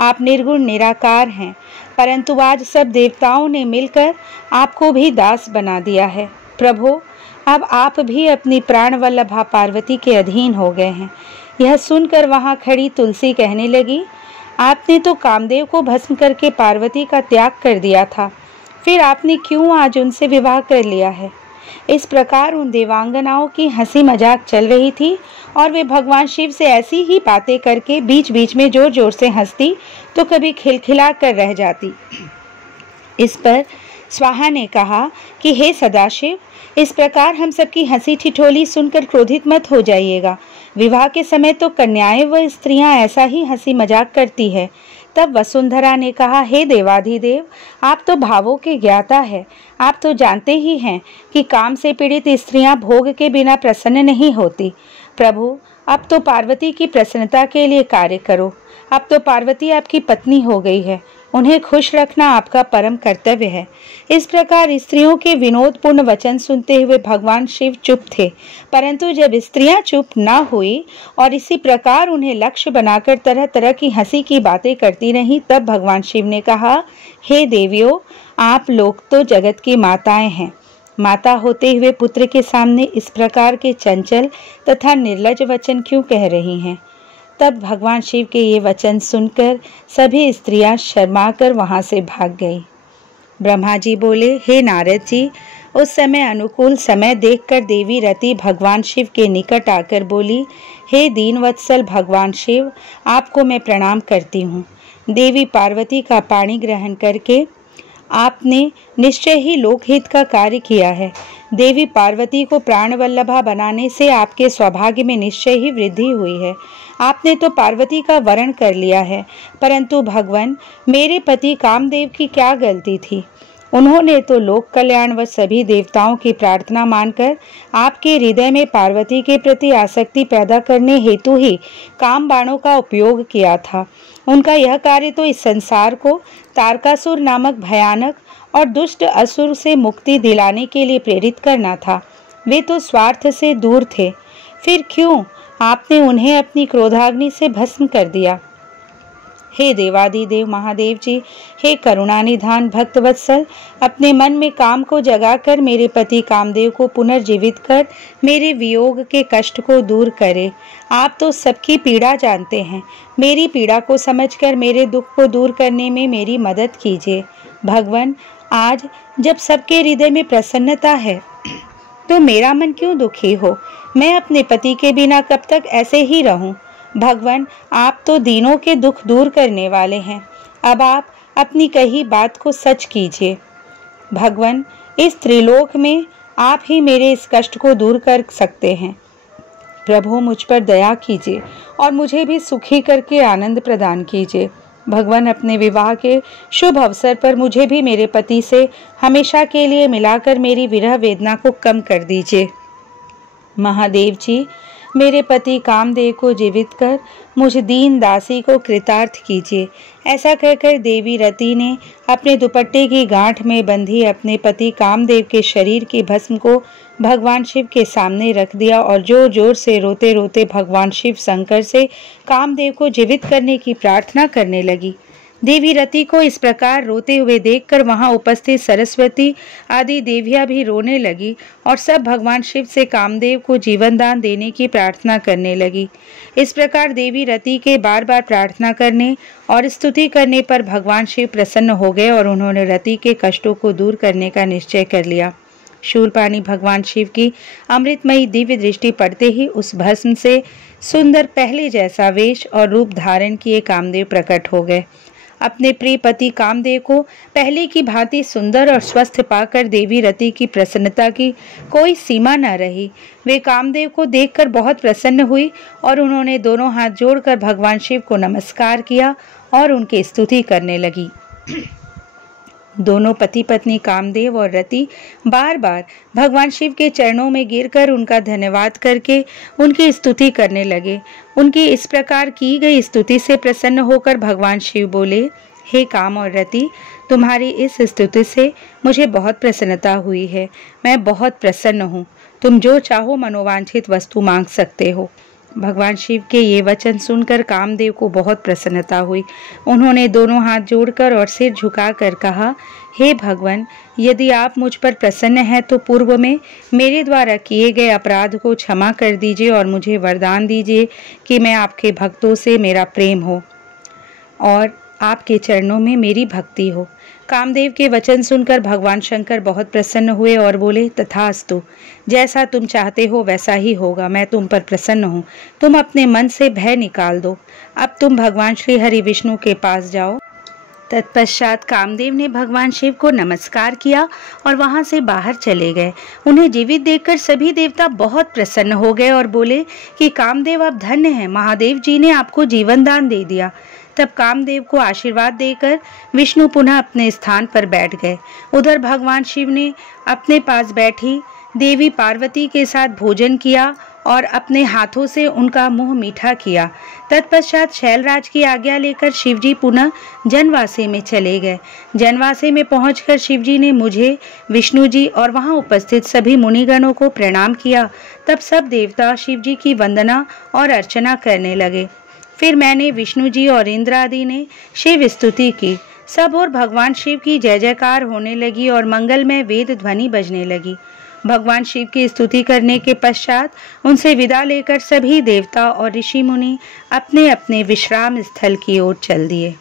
आप निर्गुण निराकार हैं, परंतु आज सब देवताओं ने मिलकर आपको भी दास बना दिया है। प्रभु, अब आप भी अपनी प्राणवल्लभा पार्वती के अधीन हो गए हैं। यह सुनकर वहां खड़ी तुलसी कहने लगी, आपने तो कामदेव को भस्म करके पार्वती का त्याग कर दिया था, फिर आपने क्यों आज उनसे विवाह कर लिया है? इस प्रकार उन देवांगनाओं की हंसी मजाक चल रही थी और वे भगवान शिव से ऐसी ही बातें करके बीच बीच में जोर जोर से हंसती तो कभी खिलखिला कर रह जाती। इस पर स्वाहा ने कहा कि हे सदाशिव, इस प्रकार हम सबकी हंसी ठिठोली सुनकर क्रोधित मत हो जाइएगा। विवाह के समय तो कन्याएं व स्त्रियां ऐसा ही हंसी मजाक करती है। तब वसुंधरा ने कहा, हे देवाधिदेव, आप तो भावों के ज्ञाता है। आप तो जानते ही हैं कि काम से पीड़ित स्त्रियां भोग के बिना प्रसन्न नहीं होती। प्रभु, अब तो पार्वती की प्रसन्नता के लिए कार्य करो। अब तो पार्वती आपकी पत्नी हो गई है, उन्हें खुश रखना आपका परम कर्तव्य है। इस प्रकार स्त्रियों के विनोदपूर्ण वचन सुनते हुए भगवान शिव चुप थे, परंतु जब स्त्रियां चुप न हुई और इसी प्रकार उन्हें लक्ष्य बनाकर तरह तरह की हंसी की बातें करती रहीं, तब भगवान शिव ने कहा, हे देवियों, आप लोग तो जगत की माताएं हैं। माता होते हुए पुत्र के सामने इस प्रकार के चंचल तथा निर्लज वचन क्यों कह रही हैं? तब भगवान शिव के ये वचन सुनकर सभी स्त्रियां शर्माकर वहां से भाग गई। ब्रह्मा जी बोले, हे नारद जी, उस समय अनुकूल समय देखकर देवी रति भगवान शिव के निकट आकर बोली, हे दीनवत्सल भगवान शिव, आपको मैं प्रणाम करती हूँ। देवी पार्वती का पाणी ग्रहण करके आपने निश्चय ही लोकहित का कार्य किया है। देवी पार्वती को प्राणवल्लभा बनाने से आपके सौभाग्य में निश्चय ही वृद्धि हुई है। आपने तो पार्वती का वरण कर लिया है, परंतु भगवान, मेरे पति कामदेव की क्या गलती थी? उन्होंने तो लोक कल्याण व सभी देवताओं की प्रार्थना मानकर आपके हृदय में पार्वती के प्रति आसक्ति पैदा करने हेतु ही काम बाणों का उपयोग किया था। उनका यह कार्य तो इस संसार को तारकासुर नामक भयानक और दुष्ट असुर से मुक्ति दिलाने के लिए प्रेरित करना था। वे तो स्वार्थ से दूर थे, फिर क्यों आपने उन्हें अपनी क्रोधाग्नि से भस्म कर दिया? हे देवादिदेव महादेव जी, हे करुणानिधान भक्तवत्सल, अपने मन में काम को जगाकर मेरे पति कामदेव को पुनर्जीवित कर मेरे वियोग के कष्ट को दूर करे। आप तो सबकी पीड़ा जानते हैं, मेरी पीड़ा को समझकर मेरे दुख को दूर करने में मेरी मदद कीजिए। भगवान, आज जब सबके हृदय में प्रसन्नता है तो मेरा मन क्यों दुखी हो? मैं अपने पति के बिना कब तक ऐसे ही रहूं? भगवान, आप तो दीनों के दुख दूर करने वाले हैं, अब आप अपनी कही बात को सच कीजिए। भगवान, इस त्रिलोक में आप ही मेरे इस कष्ट को दूर कर सकते हैं। प्रभु, मुझ पर दया कीजिए और मुझे भी सुखी करके आनंद प्रदान कीजिए। भगवान, अपने विवाह के शुभ अवसर पर मुझे भी मेरे पति से हमेशा के लिए मिलाकर मेरी विरह वेदना को कम कर दीजिए। महादेव जी, मेरे पति कामदेव को जीवित कर मुझ दीन दासी को कृतार्थ कीजिए। ऐसा कहकर देवी रति ने अपने दुपट्टे की गांठ में बंधी अपने पति कामदेव के शरीर की भस्म को भगवान शिव के सामने रख दिया और जोर जोर से रोते रोते भगवान शिव शंकर से कामदेव को जीवित करने की प्रार्थना करने लगी। देवी रति को इस प्रकार रोते हुए देखकर वहां उपस्थित सरस्वती आदि देवियां भी रोने लगी और सब भगवान शिव से कामदेव को जीवन दान देने की प्रार्थना करने लगी। इस प्रकार देवी रति के बार बार प्रार्थना करने और स्तुति करने पर भगवान शिव प्रसन्न हो गए और उन्होंने रति के कष्टों को दूर करने का निश्चय कर लिया। शूलपाणी भगवान शिव की अमृतमयी दिव्य दृष्टि पड़ते ही उस भस्म से सुंदर पहले जैसा वेश और रूप धारण किए कामदेव प्रकट हो गए। अपने प्रिय पति कामदेव को पहले की भांति सुंदर और स्वस्थ पाकर देवी रति की प्रसन्नता की कोई सीमा न रही। वे कामदेव को देखकर बहुत प्रसन्न हुई और उन्होंने दोनों हाथ जोड़कर भगवान शिव को नमस्कार किया और उनकी स्तुति करने लगी। दोनों पति पत्नी कामदेव और रति बार बार भगवान शिव के चरणों में गिरकर उनका धन्यवाद करके उनकी स्तुति करने लगे। उनकी इस प्रकार की गई स्तुति से प्रसन्न होकर भगवान शिव बोले, हे काम और रति, तुम्हारी इस स्तुति से मुझे बहुत प्रसन्नता हुई है। मैं बहुत प्रसन्न हूँ। तुम जो चाहो मनोवांछित वस्तु मांग सकते हो। भगवान शिव के ये वचन सुनकर कामदेव को बहुत प्रसन्नता हुई। उन्होंने दोनों हाथ जोड़कर और सिर झुकाकर कहा, हे भगवान, यदि आप मुझ पर प्रसन्न हैं तो पूर्व में मेरे द्वारा किए गए अपराध को क्षमा कर दीजिए और मुझे वरदान दीजिए कि मैं आपके भक्तों से मेरा प्रेम हो और आपके चरणों में मेरी भक्ति हो। कामदेव के वचन सुनकर भगवान शंकर बहुत प्रसन्न हुए और बोले, तथास्तु, जैसा तुम चाहते हो वैसा ही होगा। मैं तुम पर प्रसन्न हूँ। तुम अपने मन से भय निकाल दो। अब तुम भगवान श्री हरि विष्णु के पास जाओ। तत्पश्चात कामदेव ने भगवान शिव को नमस्कार किया और वहां से बाहर चले गए। उन्हें जीवित देखकर सभी देवता बहुत प्रसन्न हो गए और बोले कि कामदेव आप धन्य हैं, महादेव जी ने आपको जीवन दान दे दिया। तब कामदेव को आशीर्वाद देकर विष्णु पुनः अपने स्थान पर बैठ गए। उधर भगवान शिव ने अपने पास बैठी देवी पार्वती के साथ भोजन किया और अपने हाथों से उनका मुंह मीठा किया। तत्पश्चात शैलराज की आज्ञा लेकर शिवजी पुनः जनवासे में चले गए। जनवासे में पहुंचकर शिवजी ने मुझे, विष्णु जी और वहां उपस्थित सभी मुनिगणों को प्रणाम किया। तब सब देवता शिवजी की वंदना और अर्चना करने लगे। फिर मैंने, विष्णु जी और इंद्र आदि ने शिव स्तुति की। सब और भगवान शिव की जय जयकार होने लगी और मंगलमय वेद ध्वनि बजने लगी। भगवान शिव की स्तुति करने के पश्चात उनसे विदा लेकर सभी देवता और ऋषि मुनि अपने अपने विश्राम स्थल की ओर चल दिए।